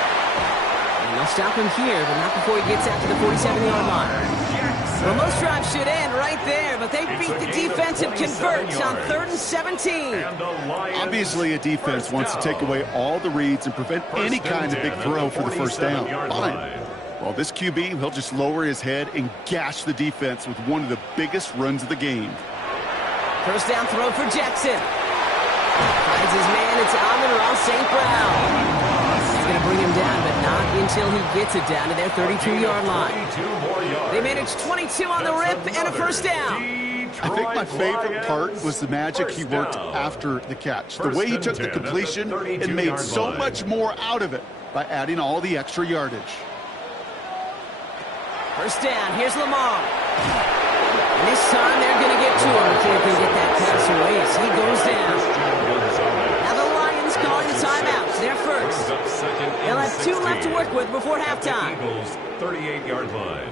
And they'll stop him here, but not before he gets out to the 47-yard line. Well, most drives should end right there, but they beat the defensive converts on 3rd and 17. Obviously, a defense wants to take away all the reads and prevent any kind of big throw for the first down. Fine. Well, this QB, he'll just lower his head and gash the defense with one of the biggest runs of the game. First down throw for Jackson. Finds his man. It's Amon-Ra St. Brown. He's going to bring him down, but not until he gets it down to their 32-yard line. They managed 22 on the rip and a first down. I think my favorite part was the magic he worked after the catch. The way he took the completion and made so much more out of it by adding all the extra yardage. First down. Here's Lamar. And this time they're going to get to him. Can't they get that pass away as he goes down. Now the Lions calling the timeout. They're first. They'll have 2 left to work with before halftime. Eagles 38-yard line.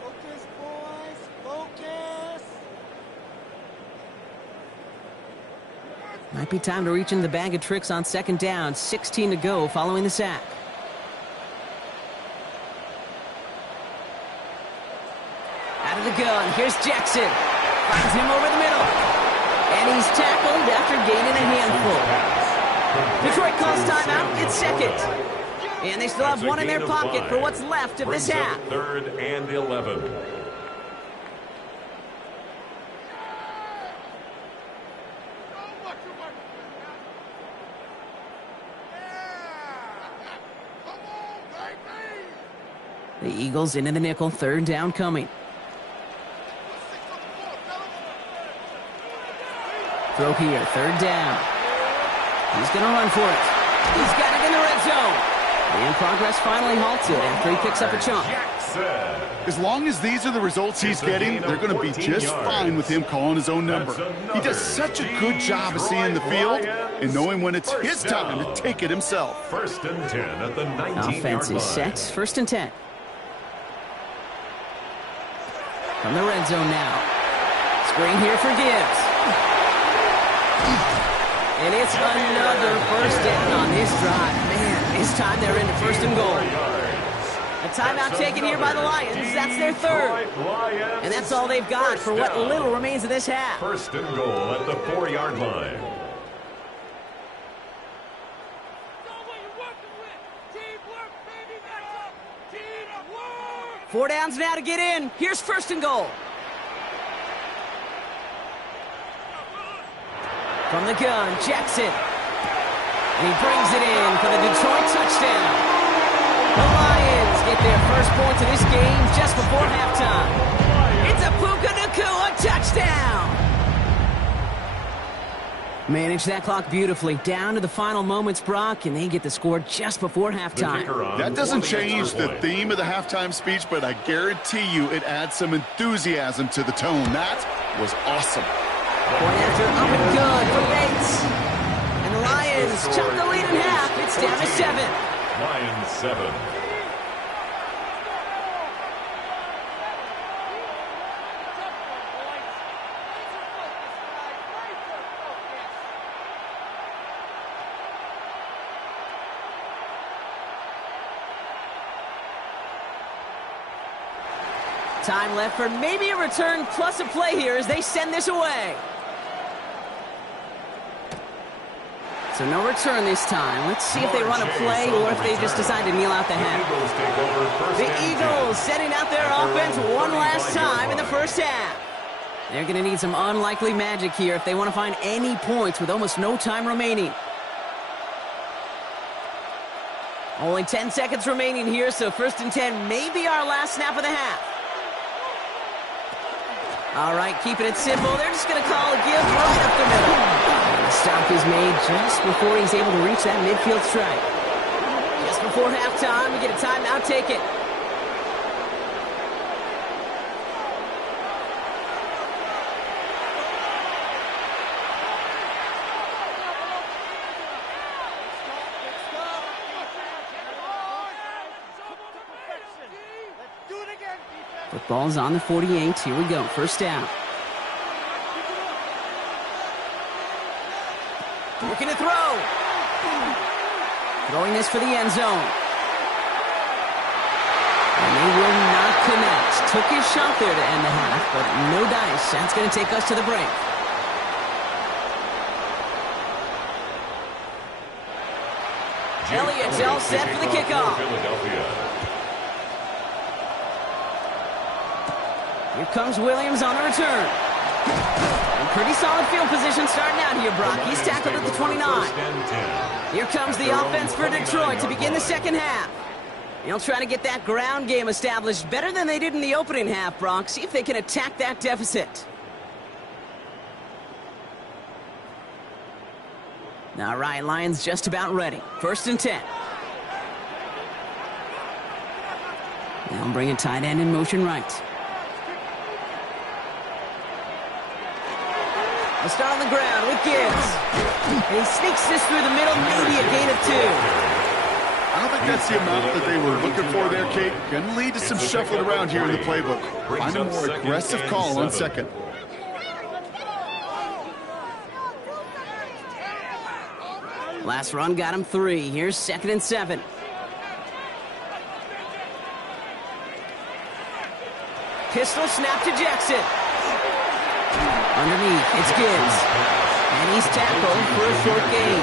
Focus, boys. Focus. Might be time to reach in the bag of tricks on 2nd down. 16 to go following the sack. Out of the gun, here's Jackson. Finds him over the middle. And he's tackled after gaining a handful. Detroit calls timeout. It's 2nd. And they still have 1 in their pocket for what's left of this half. 3rd and 11. The Eagles into the nickel. 3rd down coming. Throw here, 3rd down. He's going to run for it. He's got it in the red zone. And progress finally halted after he picks up a chunk. As long as these are the results he's getting, they're going to be just fine with him calling his own number. He does such a good job of seeing the field and knowing when it's his time to take it himself. 1st and 10 at the 19-yard line. Offense is set. 1st and 10. From the red zone now. Screen here for Gibbs. And it's another first down on this drive. Man, this time they're into first and goal. A timeout taken here by the Lions. That's their third. And that's all they've got for what little remains of this half. First and goal at the 4-yard line. Four downs now to get in. Here's first and goal. From the gun, Jackson. And he brings it in for the Detroit touchdown. The Lions get their first points of this game just before halftime. It's a Puka Nacua touchdown. Manage that clock beautifully. Down to the final moments, Brock, and they get the score just before halftime. That doesn't change the theme of the halftime speech, but I guarantee you it adds some enthusiasm to the tone. That was awesome. Point after up and good for Bates. And the Lions chop the lead in half. It's down to 7. Lions 7. Time left for maybe a return plus a play here as they send this away. So no return this time. Let's see if they run a play or if they just decide to kneel out the half. The Eagles setting out their offense one last time in the first half. They're going to need some unlikely magic here if they want to find any points with almost no time remaining. Only 10 seconds remaining here, so first and 10 may be our last snap of the half. All right, keeping it simple. They're just going to call a give right up the middle. The stop is made just before he's able to reach that midfield strike. Just before halftime, we get a timeout taken. Football's on the 48. Here we go. First down. Looking to throw. Throwing this for the end zone. And they will not connect. Took his shot there to end the half, but no dice. That's going to take us to the break. Elliott's all set for the kickoff. Here comes Williams on the return. And pretty solid field position starting out here, Brock. He's tackled at the 29. Here comes the offense for Detroit to begin the second half. They'll try to get that ground game established better than they did in the opening half, Brock. See if they can attack that deficit. All right, Lions just about ready. First and 10. Now bring a tight end in motion right. They'll start on the ground with Gibbs. And he sneaks this through the middle, maybe a gain of 2. I don't think that's the amount that they were looking for there, Kate. Going to lead to some shuffling around here in the playbook. Find a more aggressive call on second. Last run got him 3. Here's second and 7. Pistol snap to Jackson. Underneath, it's Gibbs. And he's tackled for a short gain.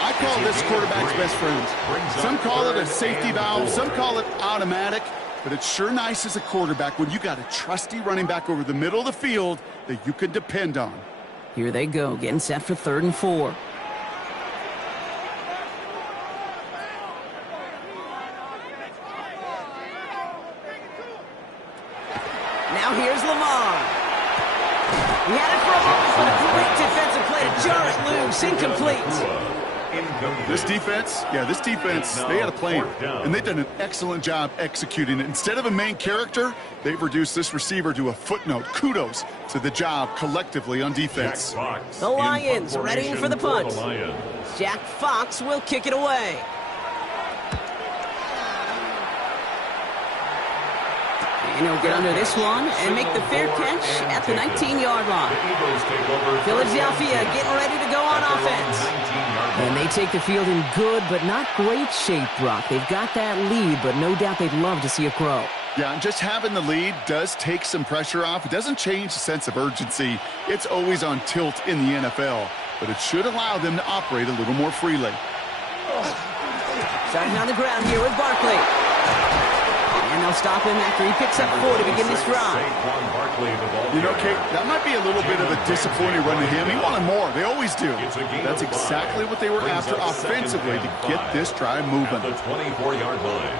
I call this quarterback's best friend. Some call it a safety valve, some call it automatic, but it's sure nice as a quarterback when you got a trusty running back over the middle of the field that you can depend on. Here they go, getting set for 3rd and 4. Now here's Lamar. He had it for a moment, but a great defensive play to jar it loose. Incomplete. This defense, they had a plan, and they've done an excellent job executing it. Instead of a main character, they've reduced this receiver to a footnote. Kudos to the job collectively on defense. The Lions ready for the punt. Jack Fox will kick it away. And he'll get under this one and make the fair catch at the 19-yard line. Philadelphia getting ready to go on offense. And they take the field in good but not great shape, Brock. They've got that lead, but no doubt they'd love to see it grow. Yeah, and just having the lead does take some pressure off. It doesn't change the sense of urgency. It's always on tilt in the NFL, but it should allow them to operate a little more freely. Starting on the ground here with Barkley. And they'll stop him after he picks up 4 to begin this drive. You know, Kate, that might be a little bit of a disappointing run to him. He wanted more. They always do. That's exactly what they were after offensively to get this drive moving. The 24-yard line.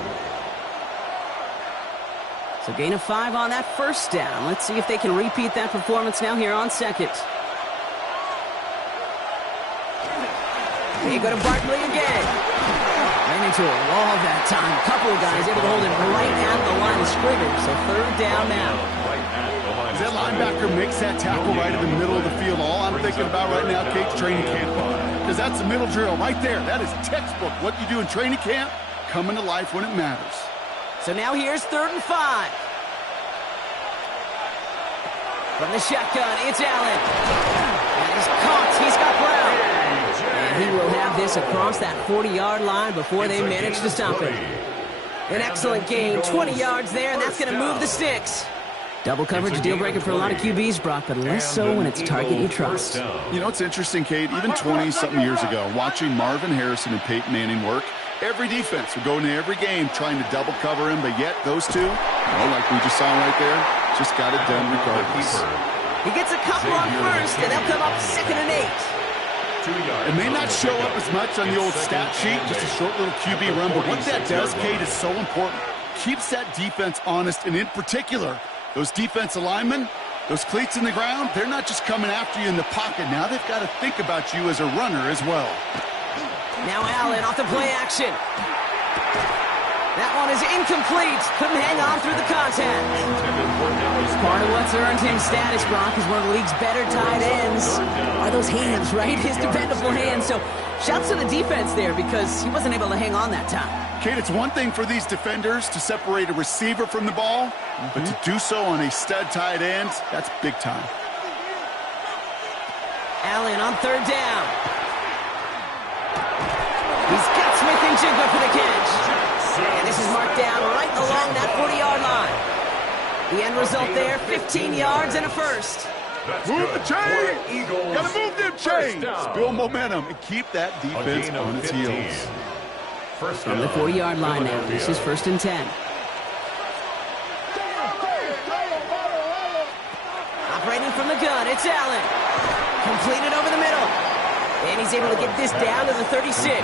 So gain of 5 on that first down. Let's see if they can repeat that performance now here on second. They go to Barkley again. Ran into a wall that time. A couple of guys able to hold it right at the line of scrimmage. So third down now. As that linebacker makes that tackle right in the middle of the field, all I'm thinking about right now, Kate's training camp. Because that's the middle drill right there. That is textbook. What you do in training camp, coming to life when it matters. So now here's 3rd and 5. From the shotgun, it's Allen. And he's caught. He's got Brown. And he will have this across that 40-yard line before they manage to stop him. An excellent gain. 20 yards there, and that's going to move the sticks. Double coverage, deal breaker for a lot of QBs, Brock, but less so when it's target you trust. You know, it's interesting, Kate. Even 20-something years ago, watching Marvin Harrison and Peyton Manning work, every defense would go into every game trying to double cover him, but yet those two, like we just saw right there, just got it done regardless. He gets a couple on first, and they'll come up 2nd and 8. It may not show up as much on the old stat sheet, just a short little QB run, but what that does, Kate, is so important. Keeps that defense honest, and in particular, those defensive linemen, those cleats in the ground, they're not just coming after you in the pocket. Now they've got to think about you as a runner as well. Now Allen off the play action. That one is incomplete. Couldn't hang on through the contact. Part of what's earned him status, Brock, is one of the league's better tight ends. Are those hands, right? His dependable hands. So shouts to the defense there because he wasn't able to hang on that time. Kate, it's one thing for these defenders to separate a receiver from the ball, but to do so on a stud tight end, that's big time. Allen on 3rd down. He's got Smith and Jigba for the catch. And this is marked down right along that 40-yard line. The end result there, 15 yards and a first. Move the chains! Gotta move them chains! Build momentum and keep that defense on its heels. From the 40-yard line now, this is 1st and 10. Operating from the gun, it's Allen. Completed over the middle. And he's able to get this down to the 36.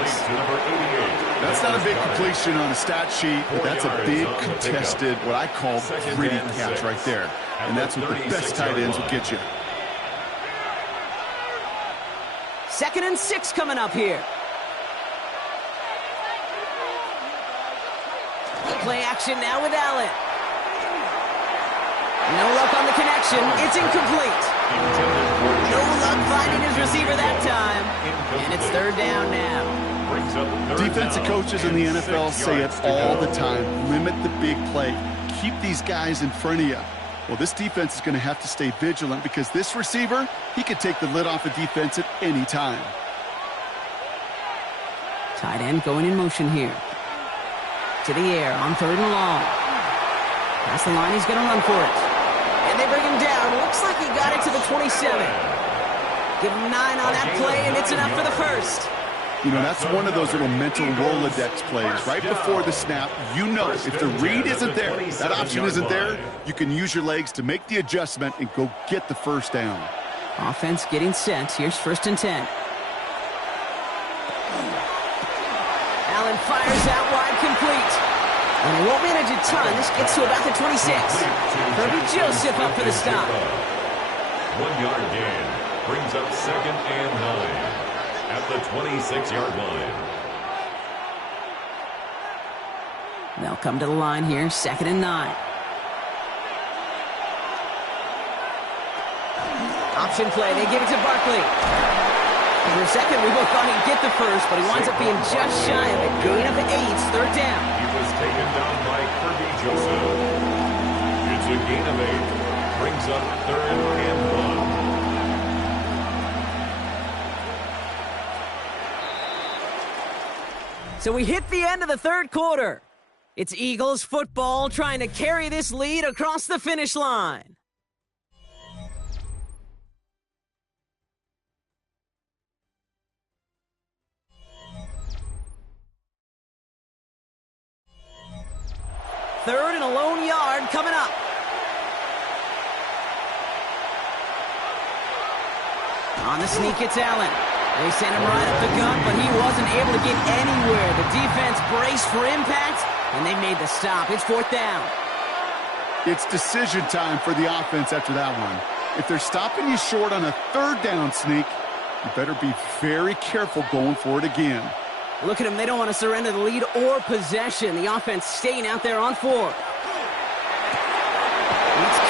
That's not a big completion on a stat sheet, but that's a big contested, what I call gritty catch right there. And that's what the best tight ends will get you. 2nd and 6 coming up here. Play action now with Allen. No luck on the connection. It's incomplete. No luck finding his receiver that time. And it's 3rd down now. Defensive coaches in the NFL say it all the time. Limit the big play. Keep these guys in front of you. Well, this defense is going to have to stay vigilant because this receiver, he could take the lid off a defense at any time. Tight end going in motion here. To the air on 3rd and long. Past the line, he's going to run for it. And they bring him down. Looks like he got it to the 27. Give him 9 on that play, and it's enough for the first. You know, that's one of those little mental Rolodex plays. Right before the snap, you know if the read isn't there, that option isn't there, you can use your legs to make the adjustment and go get the first down. Offense getting set. Here's 1st and 10. Allen fires out wide, complete. And he won't manage a ton. This gets to about the 26. Herbie Joseph up for the stop. 1-yard gain brings up 2nd and 9 at the 26-yard line. They'll come to the line here, 2nd and 9. Option play, they give it to Barkley. For a second, we both thought he'd get the first, but he winds up being just shy of it. Gain of 8, 3rd down. He was taken down by Herbie Joseph. gain of 8. Brings up 3rd and 1. So we hit the end of the third quarter. It's Eagles football trying to carry this lead across the finish line. Third and a lone yard coming up. On the sneak, it's Allen. They sent him right up the gut, but he wasn't able to get anywhere. The defense braced for impact, and they made the stop. It's 4th down. It's decision time for the offense after that one. If they're stopping you short on a 3rd down sneak, you better be very careful going for it again. Look at them. They don't want to surrender the lead or possession. The offense staying out there on 4. It's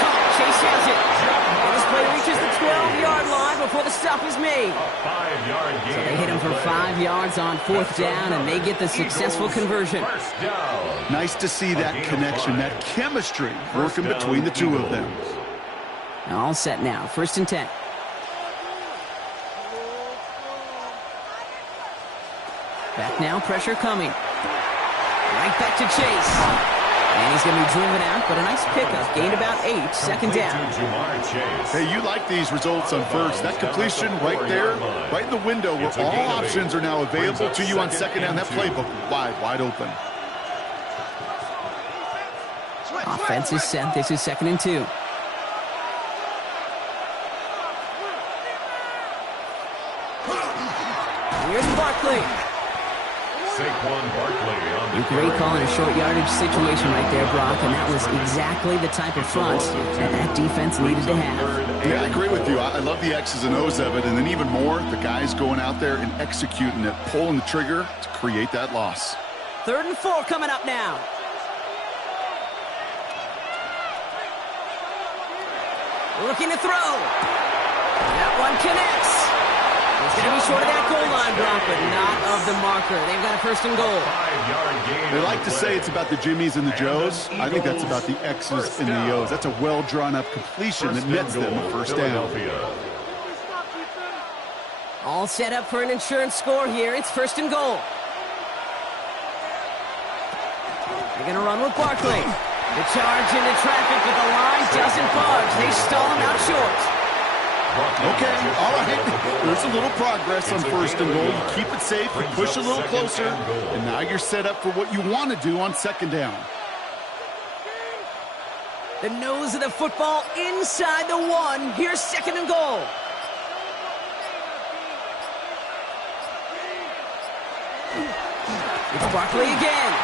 caught. Chase has it. And this play reaches the 12-yard line before the stop is made. A 5-yard gain. So they hit him for 5 yards on 4th down, and they get the successful conversion. First down. Nice to see that connection, that chemistry working between the two of them. All set now. 1st and 10. Back now, pressure coming. Right back to Chase. And he's going to be driven out, but a nice pickup. Gained about 8, 2nd down. Hey, you like these results on first. That completion right there, right in the window where all options are now available to you on 2nd down. That playbook wide open. Offense is set. This is 2nd and 2. Here's Barkley. Saquon Barkley on the Great call in a short yardage situation right there, Brock, and that was exactly the type of front that defense needed to have. Yeah, I agree with you. I love the X's and O's of it, and then even more, the guys going out there and executing it, pulling the trigger to create that loss. 3rd and 4 coming up now. Looking to throw. That one connects. He's going to be short of that goal line, Brock, but not of the marker. They've got a 1st and goal. 5-yard gain. They like to say it's about the Jimmies and the Joes. I think that's about the X's and the O's. That's a well-drawn-up completion that nets them a 1st down. All set up for an insurance score here. It's 1st and goal. They're going to run with Barkley. The charge into traffic, but the line doesn't budge. They stall him out short. Okay, all right. There's a little progress on 1st and goal. You keep it safe, you push a little closer, and now you're set up for what you want to do on 2nd down. The nose of the football inside the 1. Here's 2nd and goal. It's Barkley again.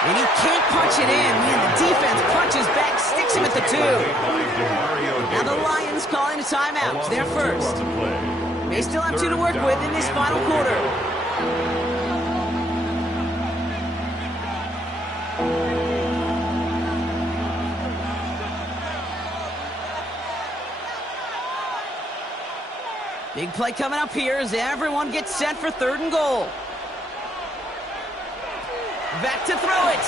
And he can't punch it in. Man, the defense punches back, sticks him at the 2. Now the Lions calling a timeout. They're first. They still have 2 to work with in this final quarter. Big play coming up here as everyone gets set for 3rd and goal. Back to throw it.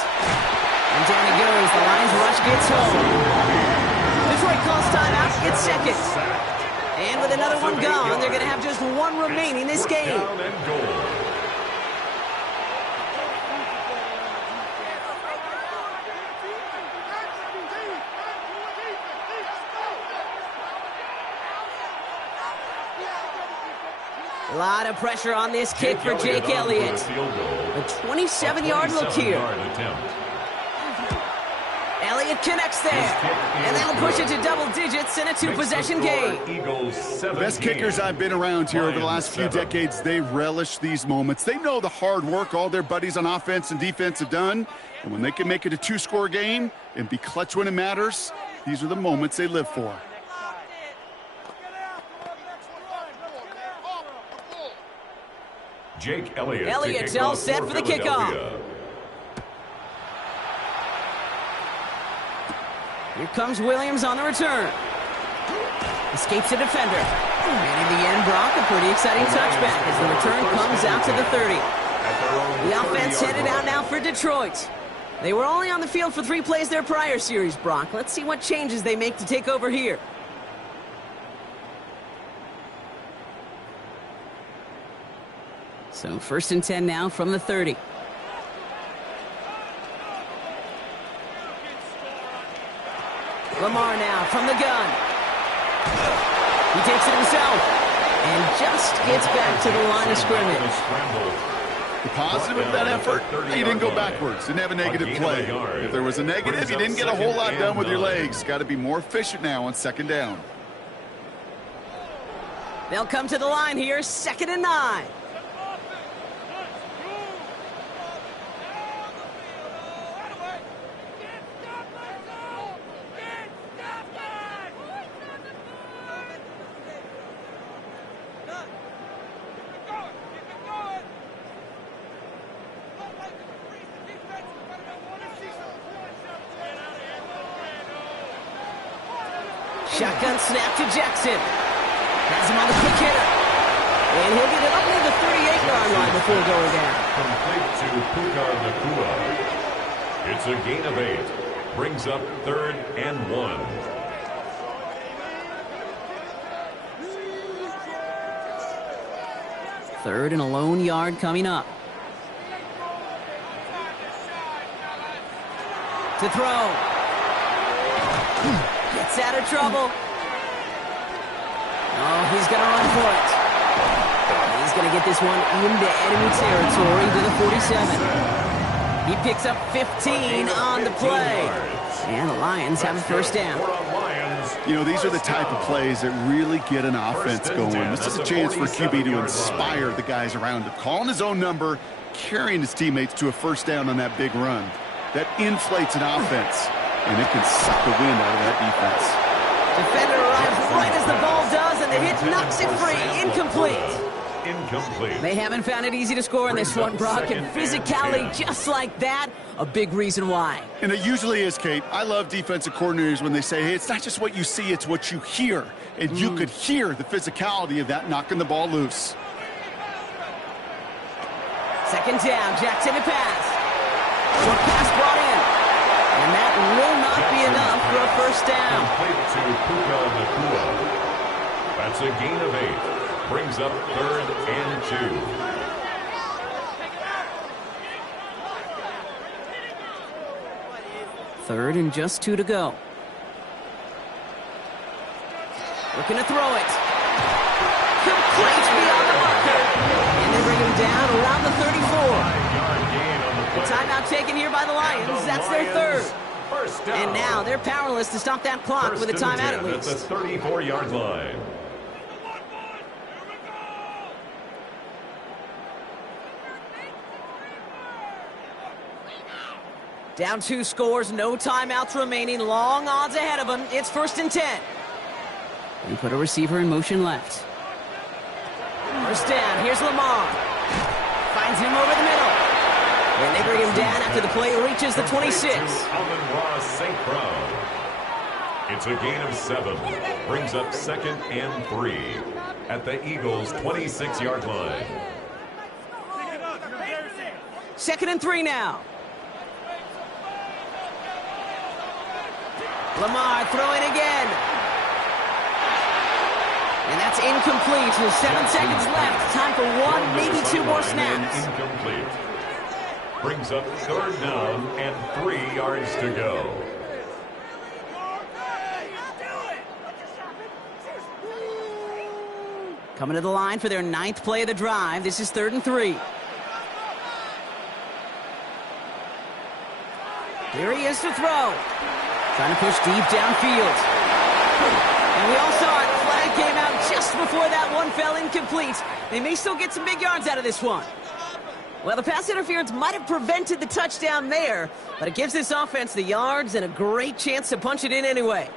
And down he goes. The Lions rush gets home. Detroit calls timeout. It's 2nd. And with another one gone, they're going to have just 1 remaining this game. A lot of pressure on this kick for Jake Elliott. A 27-yard look here. Elliott connects there. And they'll push it to double digits in a 2-possession game. Best kickers I've been around here over the last few decades, they relish these moments. They know the hard work all their buddies on offense and defense have done. And when they can make it a 2-score game and be clutch when it matters, these are the moments they live for. Jake Elliott. Elliott's all set for the kickoff. Here comes Williams on the return. Escapes a defender. And in the end, Brock, a pretty exciting touchback as the return comes out to the 30. The offense headed out now for Detroit. They were only on the field for 3 plays their prior series, Brock. Let's see what changes they make to take over here. So 1st and 10 now from the 30. Lamar now from the gun. He takes it himself and just gets back to the line of scrimmage. The positive of that effort, he didn't go backwards, didn't have a negative play. If there was a negative, you didn't get a whole lot done with your legs. Got to be more efficient now on 2nd down. They'll come to the line here, 2nd and 9. Shotgun snap to Jackson. Has him on the quick hitter. And he'll get it up near the 38-yard line before going down. Complete to Puka Nacua. It's a gain of 8. Brings up 3rd and 1. Third and a lone yard coming up. To throw. Gets out of trouble. Oh, he's going to run for it. He's going to get this one into enemy territory to the 47. He picks up 15 on the play. And the Lions have a 1st down. You know, these are the type of plays that really get an offense going. This is a chance for QB to inspire the guys around him. Calling his own number, carrying his teammates to a 1st down on that big run. That inflates an offense. And it can suck the wind out of that defense. Defender arrives right as the ball does, and the hit knocks it free. Incomplete. They haven't found it easy to score in this one, Brock, and physicality just like that, a big reason why. And it usually is, Kate. I love defensive coordinators when they say, hey, it's not just what you see, it's what you hear. And you could hear the physicality of that knocking the ball loose. 2nd down, Jackson to pass. Short pass brought in. And that will not be enough for a 1st down. Complete to Puka Nacua. That's a gain of 8. Brings up 3rd and 2. 3rd and just 2 to go. Looking to throw it. Complete beyond the marker. And they bring him down around the 34. The timeout taken here by the Lions. That's their 3rd. And now they're powerless to stop that clock with a timeout at least. At the 34-yard line. Down 2 scores, no timeouts remaining, long odds ahead of them. It's 1st and 10. We put a receiver in motion left. 1st down, here's Lamar. Finds him over the middle. And they bring him down after the play reaches the 26. Amon-Ra St. Brown. It's a gain of 7. Brings up 2nd and 3 at the Eagles' 26-yard line. 2nd and 3 now. Lamar throwing again. And that's incomplete with 7 seconds left. Time for 1, maybe 2 more snaps. Incomplete. Brings up 3rd down and 3 yards to go. Coming to the line for their 9th play of the drive. This is 3rd and 3. Here he is to throw. Trying to push deep downfield. And we all saw it. Flag came out just before that one fell incomplete. They may still get some big yards out of this one. Well, the pass interference might have prevented the touchdown there, but it gives this offense the yards and a great chance to punch it in anyway.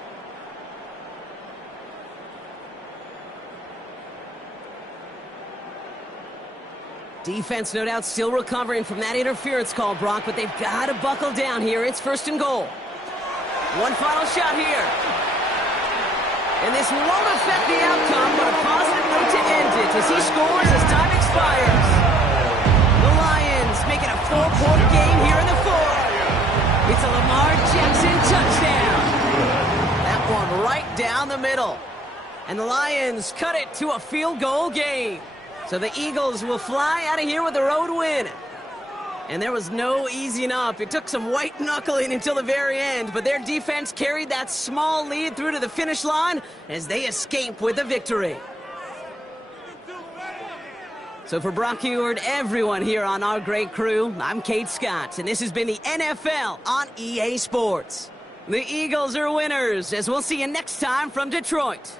Defense, no doubt, still recovering from that interference call, Brock, but they've got to buckle down here. It's 1st and goal. One final shot here. And this won't affect the outcome, but a positive note to end it as he scores as time expires. The Lions make it a 4-point game here in the 4th. It's a Lamar Jackson touchdown. That one right down the middle. And the Lions cut it to a field goal game. So the Eagles will fly out of here with a road win. And there was no easing up. It took some white knuckling until the very end, but their defense carried that small lead through to the finish line as they escape with a victory. So for Brock Huard, everyone here on our great crew, I'm Kate Scott, and this has been the NFL on EA Sports. The Eagles are winners, as we'll see you next time from Detroit.